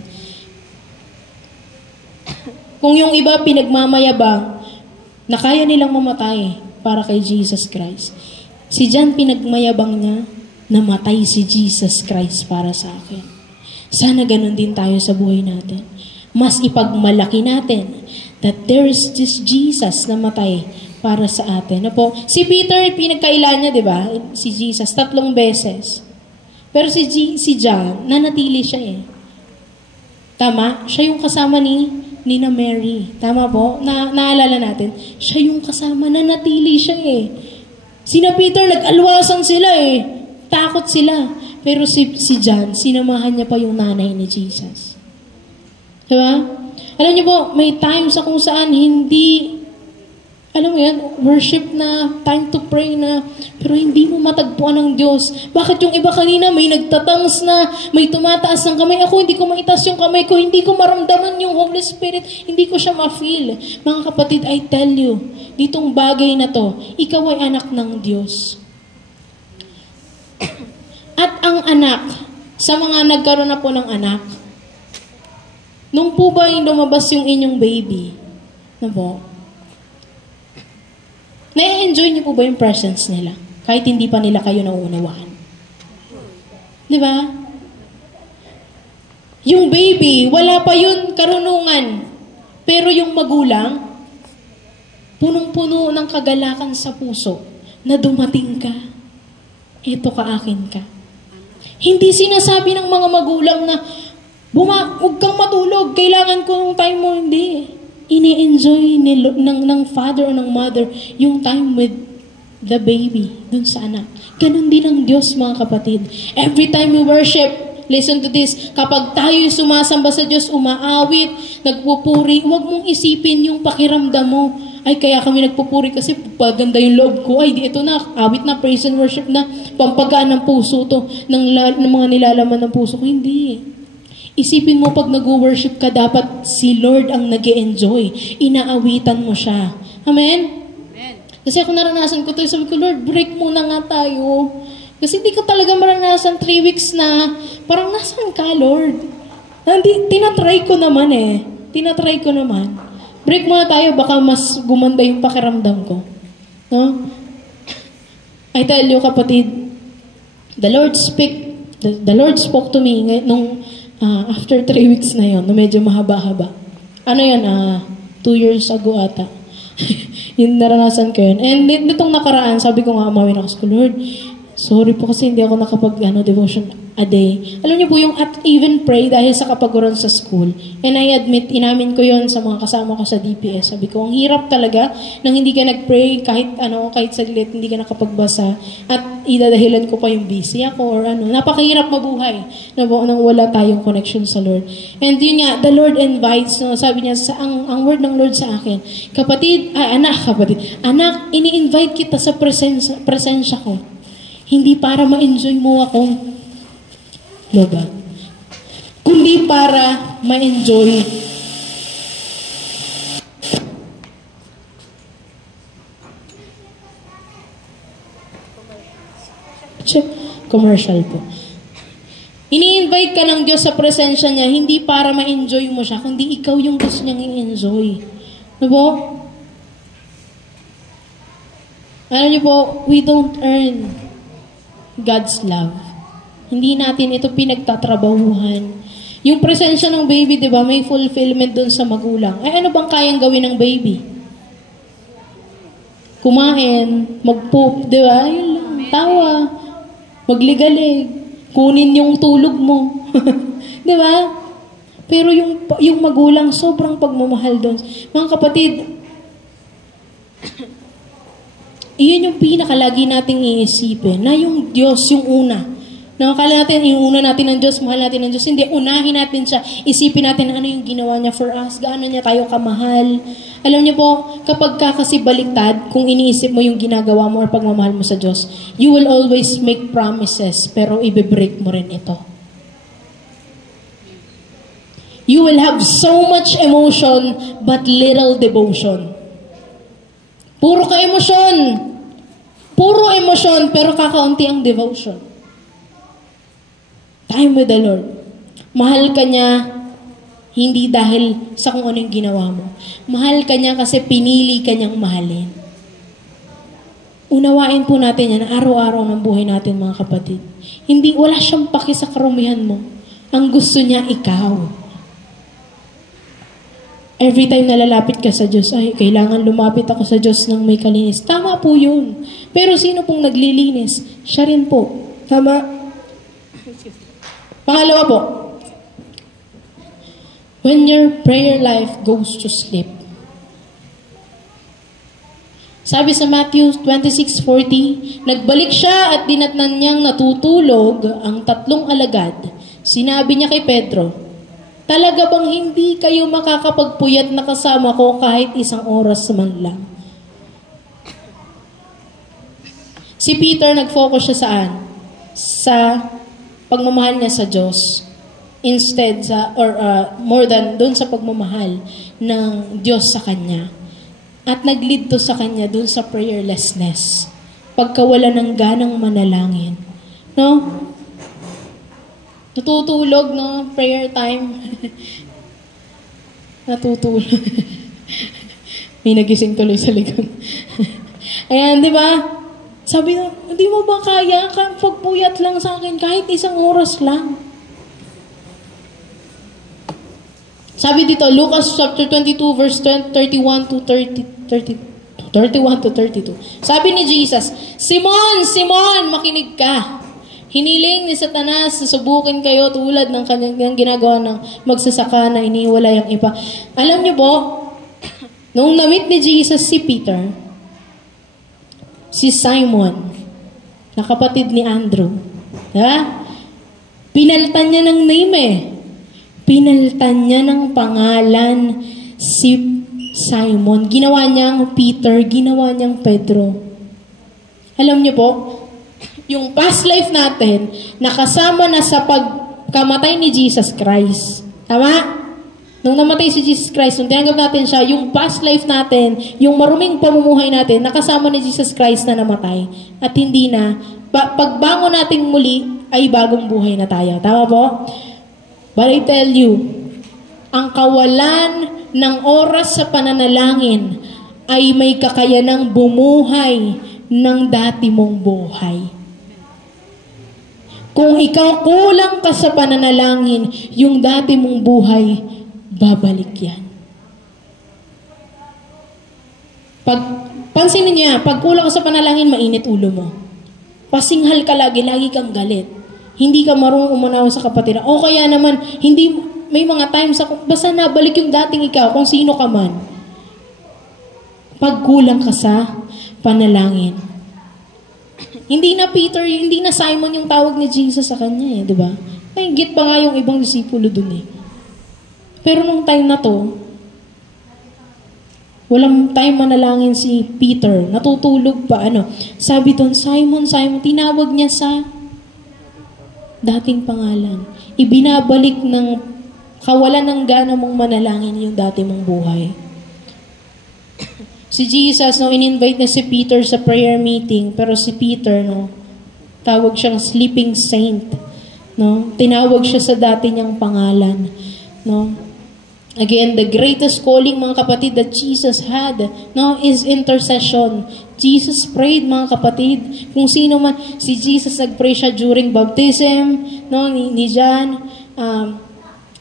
Kung yung iba pinagmamayabang na kaya nilang mamatay para kay Jesus Christ, si John pinagmayabang niya, namatay si Jesus Christ para sa akin. Sana ganun din tayo sa buhay natin. Mas ipagmalaki natin that there is this Jesus na matay para sa atin. Si Peter, pinagkailan niya, di ba? Si Jesus, 3 beses. Pero si John, nanatili siya eh. Tama? Siya yung kasama ni Nina Mary. Tama po? Naalala natin? Siya yung kasama, nanatili siya eh. Sina Peter, nag-alwasan sila eh. Takot sila. Pero si John, sinamahan niya pa yung nanay ni Jesus. Diba? Alam niyo po, may times sa kung saan hindi, alam mo yan, worship na, time to pray na, pero hindi mo matagpuan ng Diyos. Bakit yung iba kanina, may nagtatangs na, may tumataas ng kamay. Ako, hindi ko maitas yung kamay ko, hindi ko maramdaman yung Holy Spirit, hindi ko siya ma-feel. Mga kapatid, I tell you, ditong bagay na to, ikaw ay anak ng Diyos. At ang anak, sa mga nagkaroon na po ng anak, nung po ba yung lumabas yung inyong baby, na po, na-enjoy niyo po ba yung presence nila? Kahit hindi pa nila kayo nauunawaan. Di ba? Yung baby, wala pa yun karunungan. Pero yung magulang, punong-puno ng kagalakan sa puso na dumating ka. Ito ka, akin ka. Hindi sinasabi ng mga magulang na huwag kang matulog, kailangan ko ng time mo, hindi. Ini-enjoy ng father o ng mother yung time with the baby, dun sa anak. Ganon din ang Diyos, mga kapatid. Every time we worship, listen to this, kapag tayo sumasamba sa Diyos, umaawit, nagpupuri, huwag mong isipin yung pakiramdam mo. Ay, kaya kami nagpupuri kasi paganda yung loob ko. Ay, ito na, awit na, praise and worship na, pampagaan ng puso to, ng mga nilalaman ng puso ko. Hindi. Isipin mo pag nag-worship ka, dapat si Lord ang nag-e-enjoy. Inaawitan mo siya. Amen? Amen. Kasi ako naranasan ko to, sabi ko, Lord, break muna nga tayo. Kasi hindi ko talaga maranasan 3 weeks na, parang nasan ka, Lord? Tinatry ko naman eh. Tinatry ko naman. Break muna tayo, baka mas gumanda yung pakiramdam ko. No? I tell you, kapatid, the Lord spoke to me nung after 3 weeks na yon, na medyo mahaba-haba. Ano yan? 2 years ago ata. Yung naranasan ko yun. And nitong nakaraan, sabi ko nga, umawin ako sa Lord, sorry po kasi hindi ako devotion a day. Alam niyo po yung at even pray dahil sa kapaguran sa school. And I admit, inamin ko yon sa mga kasama ko sa DPS. Sabi ko, ang hirap talaga nang hindi ka nag-pray kahit saglit, hindi ka nakapagbasa at idadahilan ko pa yung busy ako or Napakahirap mabuhay nang wala tayong connection sa Lord. And yun nga, the Lord invites, sabi niya, ang word ng Lord sa akin, anak, ini-invite kita sa presensya ko. Hindi para ma-enjoy mo ako, diba? Kundi para ma-enjoy commercial po. Ini-invite ka ng Diyos sa presensya niya, hindi para ma-enjoy mo siya, kundi ikaw yung gusto niyang i-enjoy. Diba? Alam niyo po, we don't earn God's love. Hindi natin ito pinagtatrabahuhan. Yung presensya ng baby, di ba, may fulfillment dun sa magulang. Ay, ano bang kayang gawin ng baby? Kumain, mag-poop, di ba? Yun lang, tawa, magligalig, kunin yung tulog mo. Di ba? Pero yung magulang, sobrang pagmamahal dun. Mga kapatid, iyon yung pinakalagi nating iisipin, na yung Diyos, yung una, Nakakala natin, iuna natin ng Diyos, mahal natin ng Diyos. Hindi, unahin natin siya. Isipin natin ano yung ginawa niya for us, gaano niya tayo kamahal. Alam niyo po, kapag ka kasi baliktad, kung iniisip mo yung ginagawa mo or pagmamahal mo sa Diyos, you will always make promises, pero i-break mo rin ito. You will have so much emotion, but little devotion. Puro ka emosyon. Puro emosyon, pero kakaunti ang devotion. Time with the Lord. Mahal ka niya, hindi dahil sa kung ano yung ginawa mo. Mahal ka niya kasi pinili ka niyang mahalin. Unawain po natin yan araw-araw ng buhay natin, mga kapatid. Hindi, wala siyang paki sa karumihan mo. Ang gusto niya, ikaw. Every time nalalapit ka sa Diyos, ay, kailangan lumapit ako sa Diyos ng may kalinis. Tama po yun. Pero sino pong naglilinis? Siya rin po. Tama? Pangalawa po, when your prayer life goes to sleep. Sabi sa Matthew 26:40, nagbalik siya at dinatnan niyang natutulog ang 3 alagad. Sinabi niya kay Pedro, talaga bang hindi kayo makakapagpuyat na kasama ko kahit 1 oras man lang? Si Peter, nag-focus siya saan? Sa pagmamahal niya sa Diyos. Instead, more than doon sa pagmamahal ng Diyos sa kanya. At nag-lead to sa kanya doon sa prayerlessness. Pagkawala ng ganang manalangin. No? Natutulog, no? Prayer time. Natutulog. May nagising tuloy sa likod. Ayan, di ba? Sabi na, hindi mo ba kaya? Pagpuyat lang sa akin, kahit 1 oras lang. Sabi dito, Lucas chapter 22, verse 31 to 32. Sabi ni Jesus, Simon, Simon, makinig ka. Hiniling ni Satanas na subukin kayo tulad ng kanyang ginagawa ng magsasaka na iniwala yung iba. Alam niyo po, nung na-meet ni Jesus si Peter, si Simon, na kapatid ni Andrew. Diba? Pinalitan niya ng name Pinalitan niya ng pangalan si Simon. Ginawa niyang Peter, ginawa niyang Pedro. Alam niyo po, yung past life natin, nakasama na sa pagkamatay ni Jesus Christ. Tama? Nung namatay si Jesus Christ, nung tinanggap natin siya, yung past life natin, yung maruming pamumuhay natin, nakasama ni Jesus Christ na namatay. At hindi na, pagbangon natin muli, ay bagong buhay na tayo. Tama po? But I tell you, ang kawalan ng oras sa pananalangin ay may kakayanang bumuhay ng dati mong buhay. Kung ikaw kulang ka sa pananalangin, yung dati mong buhay, babalik yan. Pansinin niya, pag kulang ka sa panalangin, mainit ulo mo. Pasinghal ka lagi, lagi kang galit. Hindi ka marunong umunawa sa kapatiran. O kaya naman, hindi, may mga times, basta nabalik yung dating ikaw, kung sino ka man. Pag kulang ka sa panalangin. Hindi na Peter, hindi na Simon yung tawag ni Jesus sa kanya di ba? May higit pa nga yung ibang disipulo dun Pero nung time na to, walang time manalangin si Peter. Natutulog pa, Sabi doon, Simon, Simon, tinawag niya sa dating pangalan. Ibinabalik ng kawalan ng gana mong manalangin yung dati mong buhay. Si Jesus, in-invite na si Peter sa prayer meeting, pero si Peter, tawag siyang sleeping saint. Tinawag siya sa dati niyang pangalan. Again, the greatest calling, mga kapatid, that Jesus had, is intercession. Jesus prayed, mga kapatid. Kung sino man, si Jesus nag-pray siya during baptism, ni John.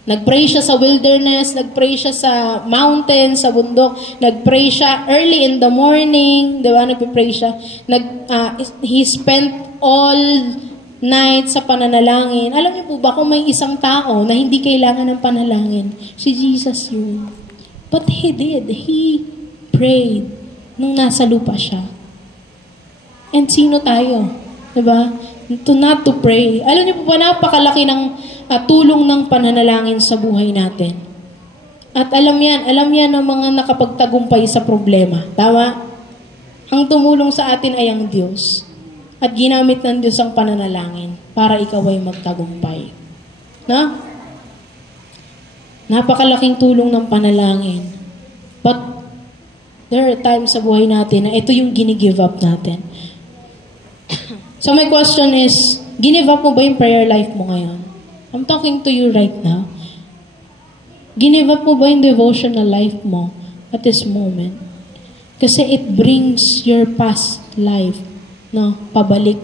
Nag-pray siya sa wilderness, nag-pray siya sa mountain, sa bundok. Nag-pray siya early in the morning, di ba? Nag-pray siya. He spent all night sa pananalangin. Alam niyo po ba kung may isang tao na hindi kailangan ng panalangin? Si Jesus yun. But He did. He prayed nung nasa lupa siya. And sino tayo? Diba? to not to pray. Alam niyo po ba, napakalaki ng tulong ng pananalangin sa buhay natin. At alam yan ng mga nakapagtagumpay sa problema. Tama? Ang tumulong sa atin ay ang Diyos. At ginamit ng Diyos ang pananalangin para ikaw ay magtagumpay. Na? Napakalaking tulong ng panalangin. But there are times sa buhay natin na ito yung gini-give up natin. So my question is, give up mo ba yung prayer life mo ngayon? I'm talking to you right now. Give up mo ba yung devotional life mo at this moment? Kasi it brings your past life, no, pabalik.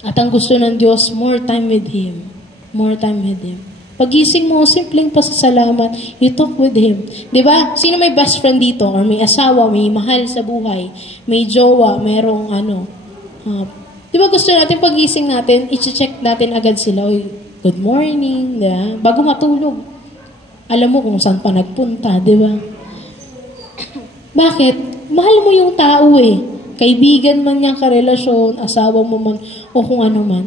At ang gusto ng Diyos, more time with Him. More time with Him. Pagising mo, simpleng pasasalamat, you talk with Him. Diba? Sino may best friend dito? Or may asawa, may mahal sa buhay, may jowa, merong diba gusto natin pagising natin, i-check natin agad sila, good morning, diba? Bago matulog. Alam mo kung saan pa nagpunta, diba? Bakit? Mahal mo yung tao eh. Kaibigan man niya, karelasyon, asawa mo man, o kung ano man.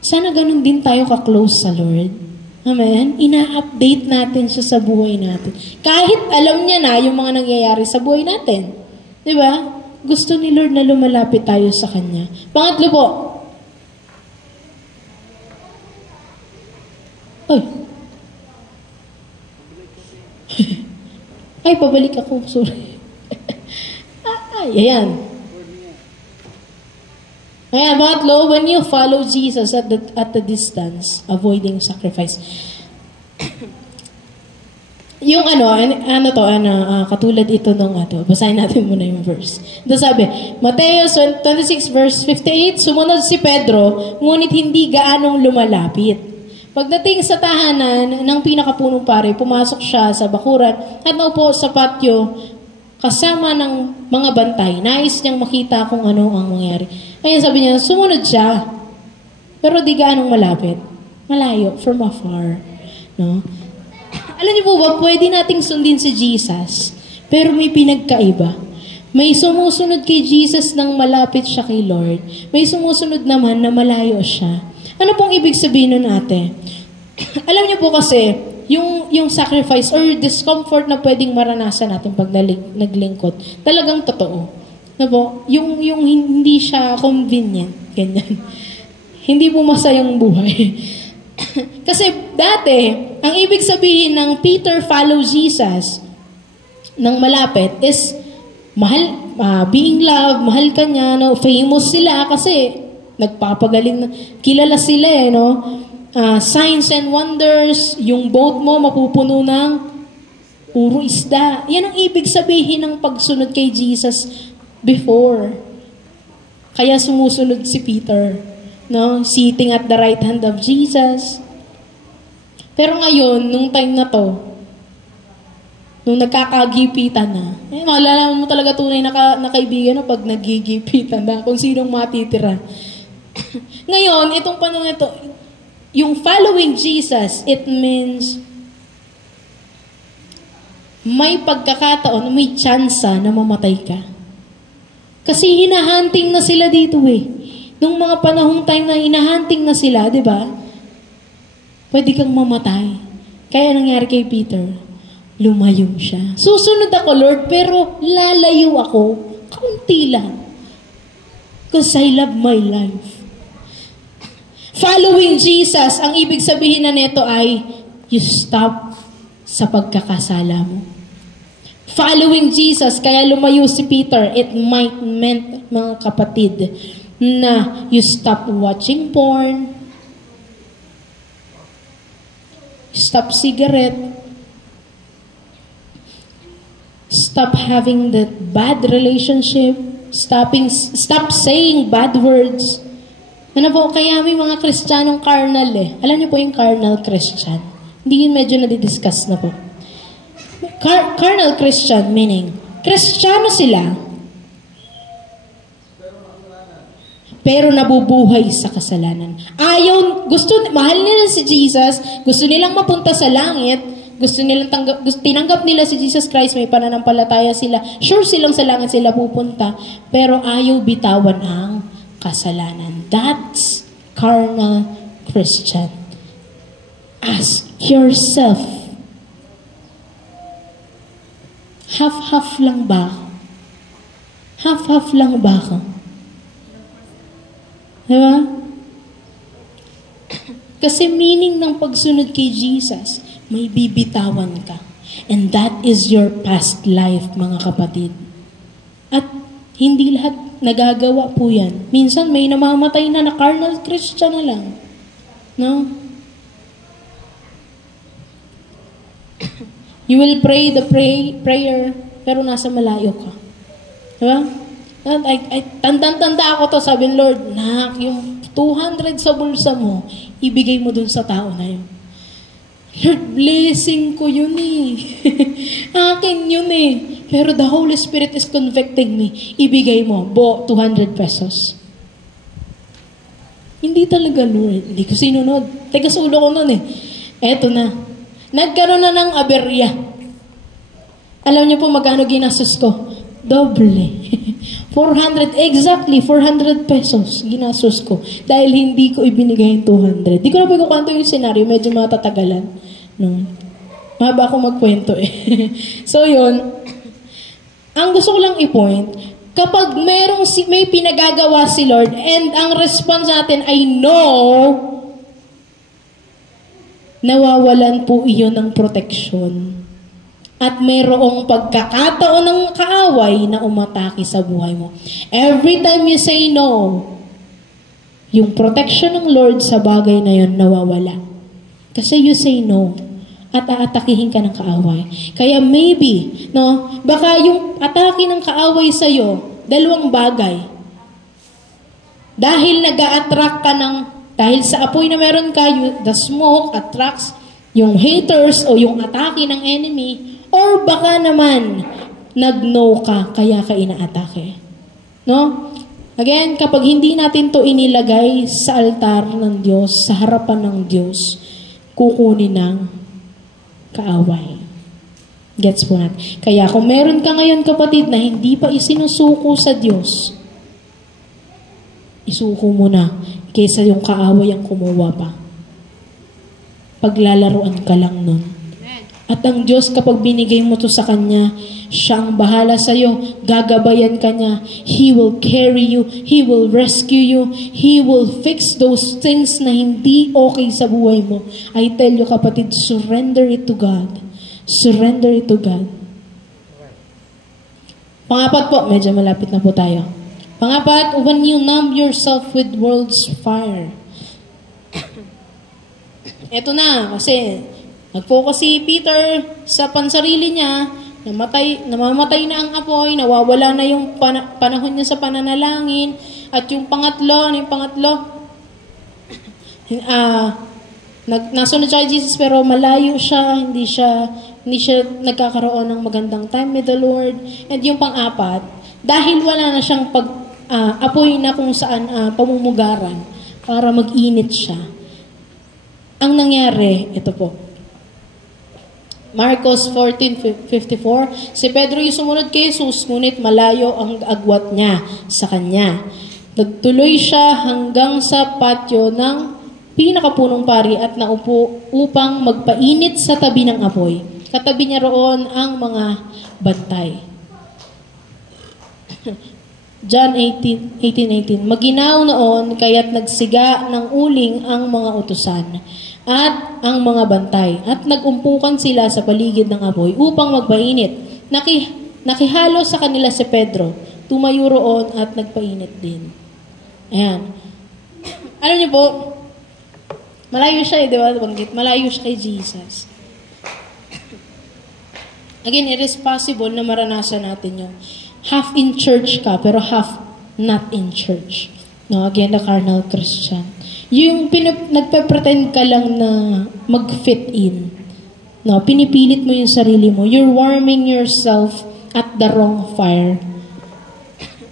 Sana ganun din tayo ka-close sa Lord. Amen? Ina-update natin siya sa buhay natin. Kahit alam niya na yung mga nangyayari sa buhay natin. Diba? Gusto ni Lord na lumalapit tayo sa Kanya. Pangatlo po. Ay, pabalik ako. Sorry. Ayan. Ayan, pangatlo, when you follow Jesus at the distance, avoiding sacrifice. Yung katulad ito nung basahin natin muna yung verse. Ito sabi, Mateo 26 verse 58, sumunod si Pedro, ngunit hindi gaanong lumalapit. Pagdating sa tahanan ng pinakapunong pare, pumasok siya sa bakuran at naupo sa patio kasama ng mga bantay. Nais niyang makita kung ano ang mangyari. Ayun sabi niya, sumunod siya. Pero di gaanong malapit. Malayo, from afar. No? Alam niyo po ba, pwede nating sundin si Jesus, pero may pinagkaiba. May sumusunod kay Jesus nang malapit siya kay Lord. May sumusunod naman na malayo siya. Ano pong ibig sabihin nun, ate? Alam niyo po kasi, yung sacrifice or discomfort na pwedeng maranasan natin pag naglingkod, talagang totoo. Na po, yung hindi siya convenient, ganyan. Hindi po masayang buhay. Kasi dati, ang ibig sabihin ng Peter follow Jesus ng malapit is being loved, mahal ka niya, no? Famous sila kasi nagpapagaling, kilala sila no? Signs and wonders, yung boat mo mapupuno ng puro isda. Yan ang ibig sabihin ng pagsunod kay Jesus before. Kaya sumusunod si Peter, no? Sitting at the right hand of Jesus. Pero ngayon, nung time na to, nung nagkakagipitan na, malalaman mo talaga tunay na kaibigan no, pag nagigipitan na, kung sinong matitira. Ngayon, itong panahon ito, yung following Jesus, it means may pagkakataon, may tsansa na mamatay ka. Kasi hinahunting na sila dito eh. Nung mga panahong time na hinahunting na sila, di ba? Pwede kang mamatay. Kaya nangyari kay Peter, lumayo siya. Susunod ako, Lord, pero lalayo ako. Kaunti lang. Because I love my life. Following Jesus, ang ibig sabihin na nito ay, you stop sa pagkakasala mo. Following Jesus, kaya lumayo si Peter, it might meant, mga kapatid, na you stop watching porn, stop cigarette, stop having that bad relationship, stop saying bad words. Ano po, kaya may mga Kristiyanong carnal eh. Alam niyo po yung carnal Christian? Hindi yun medyo nadidiscuss na po. Carnal Christian meaning, Kristiyano sila, pero nabubuhay sa kasalanan. Mahal nila si Jesus, gusto nilang mapunta sa langit, gusto nilang tinanggap nila si Jesus Christ, may pananampalataya sila, sure silang sa langit sila pupunta, pero ayaw bitawan ang kasalanan. That's carnal Christian. Ask yourself, half-half lang ba ako? Half-half lang ba ako? Diba? Kasi meaning ng pagsunod kay Jesus, may bibitawan ka. And that is your past life, mga kapatid. At hindi lahat nagagawa po yan. Minsan may namamatay na carnal Christian na lang. No? You will pray the prayer, pero nasa malayo ka. Diba? Tanda ako to, sabi ng Lord, nak, yung 200 sa bulsa mo, ibigay mo dun sa tao na yun. Lord, blessing ko yun eh. Akin yun eh. Pero the Holy Spirit is convicting me. Ibigay mo, 200 pesos. Hindi talaga, Lord. Hindi ko sinunod. Teka, sulo ko nun eh. Eto na. Nagkaroon na ng aberya. Alam niyo po magkano ginastos ko? Doble. 400 pesos ginastos ko. Dahil hindi ko ibinigay yung 200. Di ko na pagkukwento yung senaryo. Medyo matatagalan. No? Mahaba ako magkwento eh. So yun. Ang gusto ko lang i-point, kapag may pinagagawa si Lord and ang response natin ay no, nawawalan po iyon ng proteksyon. At mayroong pagkakataon ng kaaway na umatake sa buhay mo. Every time you say no, yung protection ng Lord sa bagay na yun nawawala. Kasi you say no at aatakihin ka ng kaaway. Kaya maybe, no, baka yung atake ng kaaway sa'yo, dalawang bagay. Dahil nag-a-attract ka dahil sa apoy na meron ka, the smoke attracts yung haters o yung atake ng enemy. Or baka naman, nag-no ka, kaya ka inaatake. No? Again, kapag hindi natin to inilagay sa altar ng Diyos, sa harapan ng Diyos, kukunin ng kaaway. Gets po natin? Kaya kung meron ka ngayon, kapatid, na hindi pa isinusuko sa Diyos, isuko mo na kaysa yung kaaway ang kumuha pa. Paglalaruan ka lang nun. At ang Diyos, kapag binigay mo to sa Kanya, siya ang bahala sa'yo, gagabayan ka niya, He will carry you, He will rescue you, He will fix those things na hindi okay sa buhay mo. I tell you, kapatid, surrender it to God. Surrender it to God. Pangapat po, medyo malapit na po tayo. Pangapat, when you numb yourself with world's fire. Eto na, kasi nag-focus si Peter sa pansarili niya, namamatay na ang apoy, nawawala na yung panahon niya sa pananalangin, at yung pangatlo, nasunod siya kay Jesus pero malayo siya, hindi siya nagkakaroon ng magandang time with the Lord. And yung pang-apat, dahil wala na siyang apoy na kung saan pamumugaran para mag-init siya, ang nangyari, ito po, Marcos 14:54, si Pedro yung sumunod kay Jesus, ngunit malayo ang agwat niya sa kanya. Nagtuloy siya hanggang sa patio ng pinakapunong pari at naupo upang magpainit sa tabi ng apoy. Katabi niya roon ang mga bantay. John 18:18, maginaw noon kaya't nagsiga ng uling ang mga utusan at ang mga bantay, at nagumpukan sila sa paligid ng apoy upang magpainit. Nakihalo sa kanila si Pedro, tumayo roon at nagpainit din. Ayan. Alam niyo po, malayo siya di ba? Malayo siya kay Jesus. Again, it is possible na maranasan natin yung half in church ka, pero half not in church. No, again, the carnal Christian. Yung nagpe-pretend ka lang na mag-fit in. No, pinipilit mo yung sarili mo. You're warming yourself at the wrong fire.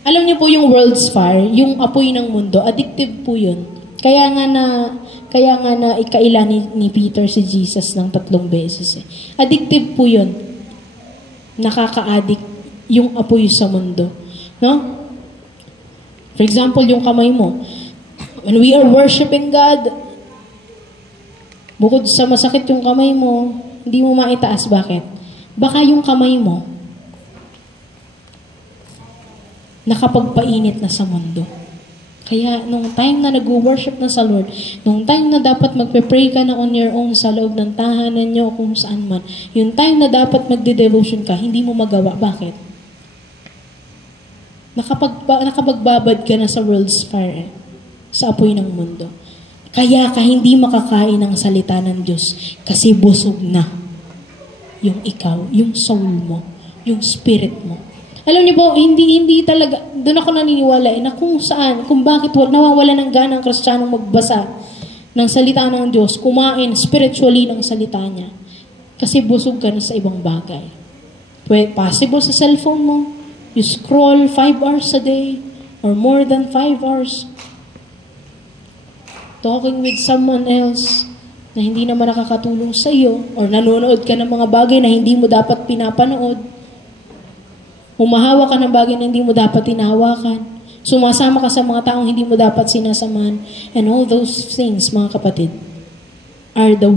Alam niyo po yung world's fire, yung apoy ng mundo, addictive po yun. Kaya nga na ikaila ni Peter si Jesus ng 3 beses. Addictive po yun. Nakaka-addict yung apoy sa mundo. No? For example, yung kamay mo. When we are worshiping God, bukod sa masakit yung kamay mo, hindi mo maitaas. Bakit? Baka yung kamay mo, nakapagpainit na sa mundo. Kaya, nung time na nag-worship na sa Lord, nung time na dapat magpe-pray ka na on your own sa loob ng tahanan nyo, kung saan man, yung time na dapat magde-devotion ka, hindi mo magawa. Bakit? Nakapagbabad ka na sa world's fire, sa apoy ng mundo. Kaya ka hindi makakain ng salita ng Diyos kasi busog na yung ikaw, yung soul mo, yung spirit mo. Alam niyo po, hindi talaga, doon ako naniniwala na kung saan, kung bakit nawawala ng gana ang Kristiyanong magbasa ng salita ng Diyos, kumain spiritually ng salita niya. Kasi busog ka na sa ibang bagay. Possible sa cellphone mo, you scroll 5 hours a day or more than 5 hours. Talking with someone else na hindi naman nakakatulong sa iyo or nanonood ka ng mga bagay na hindi mo dapat pinapanood. Humahawa ka ng bagay na hindi mo dapat hinahawakan. Sumasama ka sa mga taong hindi mo dapat sinasamahan. And all those things, mga kapatid, are the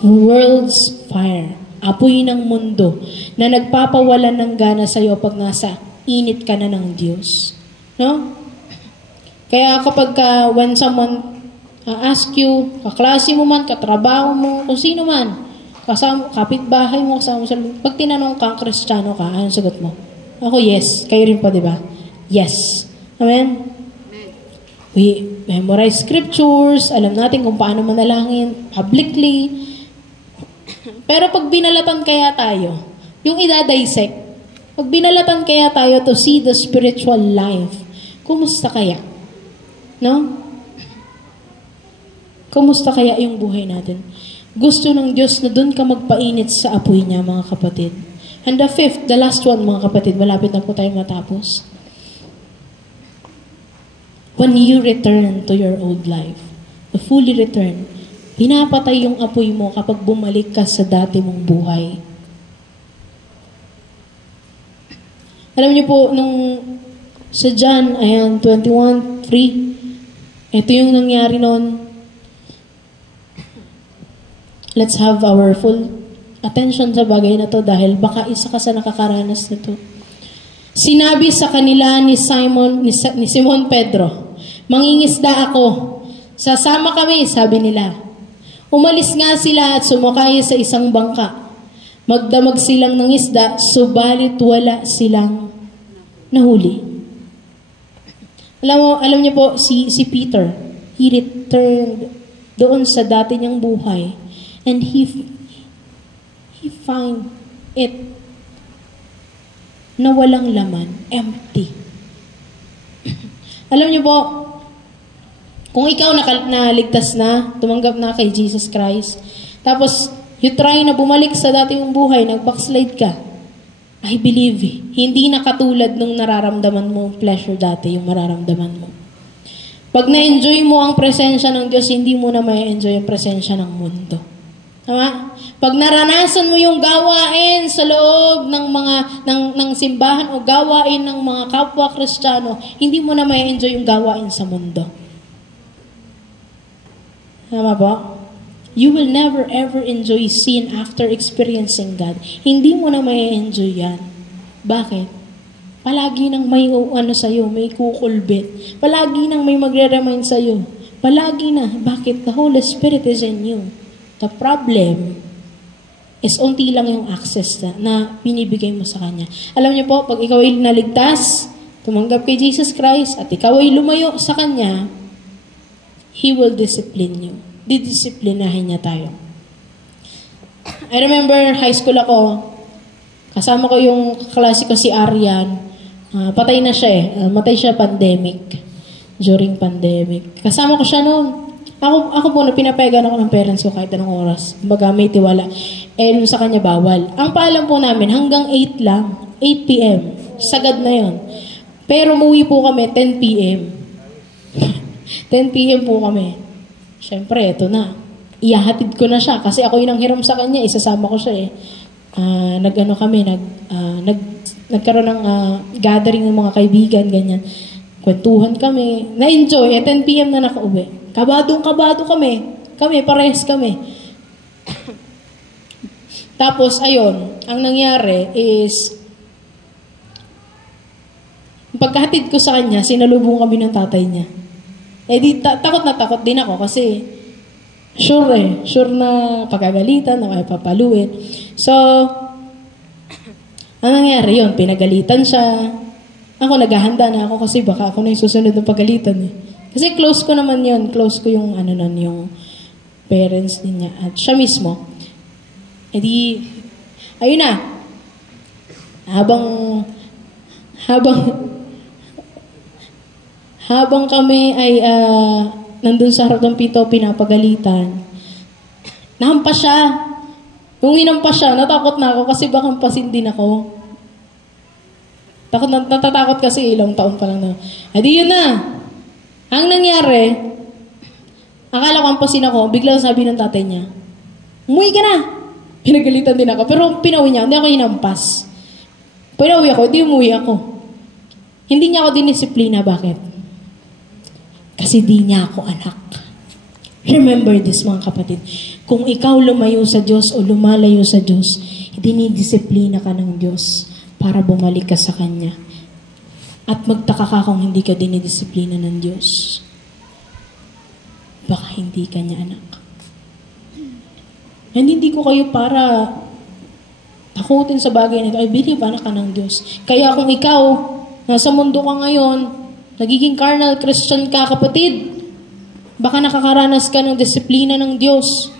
world's fire. Apoy ng mundo na nagpapawalan ng gana sa iyo pag nasa init ka na ng Diyos. No? Kaya kapag when someone ask you, kaklase mo man, katrabaho mo, kung sino man, kasama, kapitbahay mo, kasama mo sa pag tinanong ka, Kristiyano ka, anong sagot mo? Ako, yes. Kayo rin po, di ba? Yes. Amen? We memorize scriptures, alam natin kung paano manalangin, publicly. Pero pag binalatan kaya tayo, yung idadissect, pag binalatan kaya tayo to see the spiritual life, kumusta kaya? No? Kumusta kaya yung buhay natin? Gusto ng Diyos na doon ka magpainit sa apoy niya, mga kapatid. And the 5th, the last one, mga kapatid, malapit na po tayo matapos. When you return to your old life, to fully return, pinapatay yung apoy mo kapag bumalik ka sa dati mong buhay. Alam niyo po, nung sa John, 21:3, ito yung nangyari noon. Let's have our full attention sa bagay na to dahil baka isa ka sa nakakaranas nito. Sinabi sa kanila ni Simon Pedro, "Mangingisda ako. Sasama kami," sabi nila. Umalis nga sila at sumakay sa isang bangka. Magdamag silang ng isda, subalit wala silang nahuli. Alam niyo po, si Peter, he returned doon sa dati niyang buhay. And he find it na walang laman, empty. Alam niyo po, kung ikaw naligtas na, tumanggap na kay Jesus Christ, tapos you try na bumalik sa dati mong buhay, nag-backslide ka, I believe, hindi na katulad nung nararamdaman mo pleasure dati, yung mararamdaman mo. Pag na-enjoy mo ang presensya ng Diyos, hindi mo na may enjoy ang presensya ng mundo. Tama? Pag naranasan mo yung gawain sa loob ng simbahan o gawain ng mga kapwa Kristiyano, hindi mo na may enjoy yung gawain sa mundo. Tama ba? You will never ever enjoy sin after experiencing God. Hindi mo na may enjoy yan. Bakit? Palagi nang may sa'yo, may kukulbit. Palagi nang may magre-remind sa'yo. Palagi na. Bakit? The Holy Spirit is in you. The problem is unti lang yung access na binibigay mo sa Kanya. Alam niyo po, pag ikaw ay naligtas, tumanggap kay Jesus Christ, at ikaw ay lumayo sa Kanya, He will discipline you. Didisiplinahin niya tayo. I remember high school ako, kasama ko yung kaklase ko si Arian. Patay na siya matay siya during pandemic. Kasama ko siya noon. Ako po, pinapayagan ako ng parents ko kahit anong oras. Kumbaga, may tiwala. Sa kanya bawal. Ang paalam po namin, hanggang 8 lang. 8 p.m. Sagad na yon. Pero umuwi po kami 10 p.m. 10 p.m. po kami. Siyempre, eto na. Iyahatid ko na siya kasi ako yung nanghiram sa kanya, isasama ko siya eh. Nagkaroon ng gathering ng mga kaibigan, ganyan. Kwentuhan kami. Na-enjoy. 10 p.m. na nakauwi. Kabadong-kabado kami. Parehas kami. Tapos, ayun, ang nangyari is, pagkahatid ko sa kanya, sinalubong kami ng tatay niya. Takot na takot din ako kasi sure na pagagalitan, na may papaluin. So, ang nangyari yun, pinagalitan siya. Ako, naghahanda na ako kasi baka ako na yung susunod ng pagalitan eh. Kasi close ko naman yun. Close ko yung, yung parents niya. At siya mismo. Ayun na. Habang kami ay nandun sa harap ng pito, pinapagalitan. Nahampas siya. Nung hinampas siya, natakot na ako kasi baka hampasin din ako. Natatakot kasi ilang taon pa lang na. Yun na. Ang nangyari, akala ko hampasin ako, biglang sabi ng tatay niya, umuwi ka na. Pinagalitan din ako. Pero pinauwi niya, hindi ako hinampas. Pinauwi ako, hindi umuwi ako. Hindi niya ako dinisiplina. Bakit? Kasi di niya ako anak. Remember this, mga kapatid. Kung ikaw lumayo sa Diyos o lumalayo sa Diyos, dinidisiplina ka ng Diyos para bumalik ka sa Kanya. At magtaka ka kung hindi ka dinidisiplina ng Diyos. Baka hindi ka niya anak. And hindi ko kayo para takutin sa bagay na ito. I believe anak ka ng Diyos. Kaya kung ikaw, nasa mundo ka ngayon, nagiging carnal Christian ka, kapatid, baka nakakaranas ka ng disiplina ng Diyos.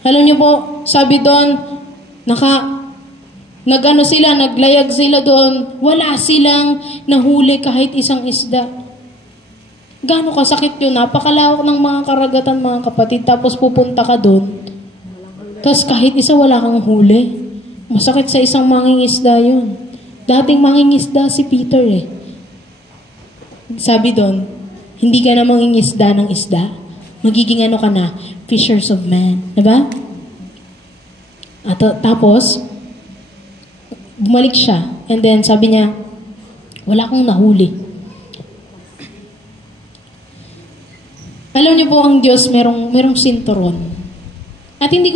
Alam niyo po, sabi doon, naglayag sila doon, wala silang nahuli kahit isang isda. Gaano kasakit yun? Napakalawak ng mga karagatan, mga kapatid, tapos pupunta ka doon. Tapos kahit isa wala kang huli. Masakit sa isang mangingisda yun. Dating mangingisda si Peter eh. Sabi doon, hindi ka na mangingisda ng isda. Magiging ka na, fishers of men. Diba? At tapos, bumalik siya. And then sabi niya, wala akong nahuli. Alam niyo po, ang Diyos merong sinturon. At hindi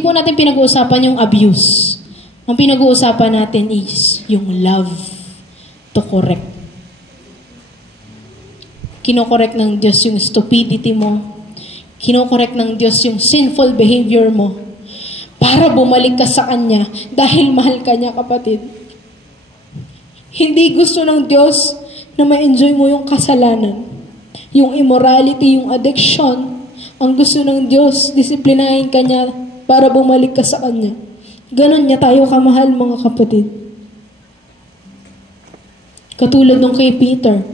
po natin pinag-uusapan yung abuse. Ang pinag-uusapan natin is yung love to correct. Kinokorek ng Diyos yung stupidity mo. Kinokorek ng Diyos yung sinful behavior mo. Para bumalik ka sa Kanya dahil mahal ka niya, kapatid. Hindi gusto ng Diyos na ma-enjoy mo yung kasalanan. Yung immorality, yung addiction. Ang gusto ng Diyos, disiplinahin ka niya para bumalik ka sa Kanya. Ganon niya tayo kamahal, mga kapatid. Katulad nung kay Peter.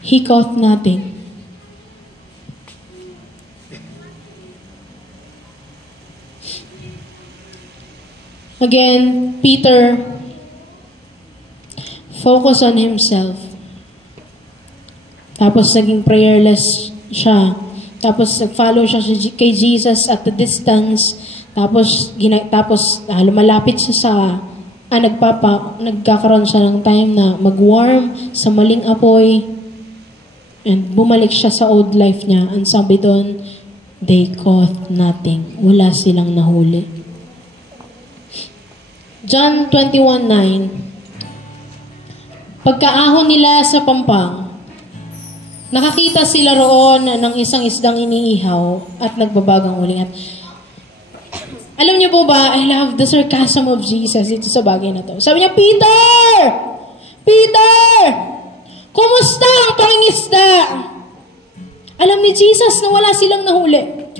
He caught nothing. Again, Peter focused on himself. Tapos naging prayerless siya. Tapos nag-follow siya kay Jesus at the distance. Tapos lumalapit siya sa nagkakaroon siya ng time na mag-warm sa maling apoy. And bumalik siya sa old life niya. Ang sabi doon, they caught nothing. Wala silang nahuli. John 21:9. Pagkaahon nila sa pampang, nakakita sila roon ng isang isdang iniihaw at nagbabagang uling. At alam niyo po ba, I love the sarcasm of Jesus dito sa bagay na to. Sabi niya, Peter! Peter! Kumusta ang pangingisda? Alam ni Jesus na wala silang nahuli.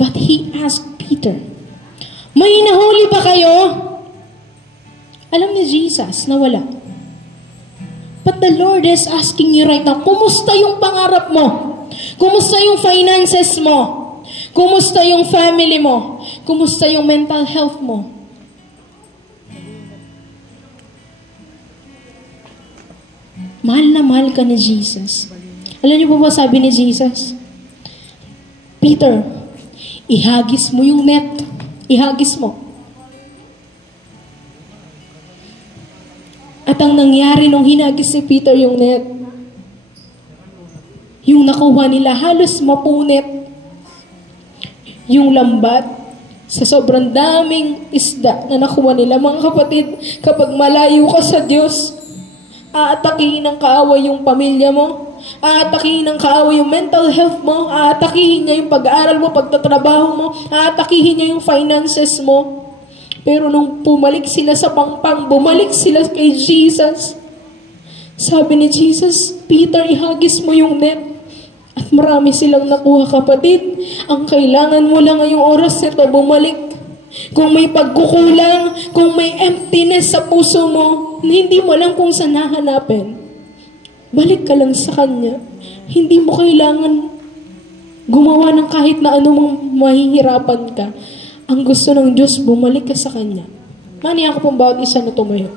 But He asked Peter, may nahuli ba kayo? Alam ni Jesus na wala. But the Lord is asking you right now, kumusta yung pangarap mo? Kumusta yung finances mo? Kumusta yung family mo? Kumusta yung mental health mo? Mahal na mahal ka ni Jesus. Alam niyo po ba sabi ni Jesus? Peter, ihagis mo yung net. Ihagis mo. At ang nangyari nung hinagis ni Peter yung net, yung nakuha nila halos mapunit. Yung lambat, sa sobrang daming isda na nakuha nila. Mga kapatid, kapag malayo ka sa Diyos, aatakihin ng kaaway yung pamilya mo, aatakihin ng kaaway yung mental health mo, aatakihin niya yung pag-aaral mo, pagtatrabaho mo, aatakihin niya yung finances mo. Pero nung pumalik sila sa pangpang, bumalik sila kay Jesus. Sabi ni Jesus, Peter, ihagis mo yung net. At marami silang nakuha, kapatid. Ang kailangan mo lang ngayong oras nito, bumalik. Kung may pagkukulang, kung may emptiness sa puso mo, na hindi mo alam kung saan hahanapin, balik ka lang sa Kanya. Hindi mo kailangan gumawa ng kahit na anong mahihirapan ka. Ang gusto ng Diyos, bumalik ka sa Kanya. Mani ako pong bawat isa na tumayo.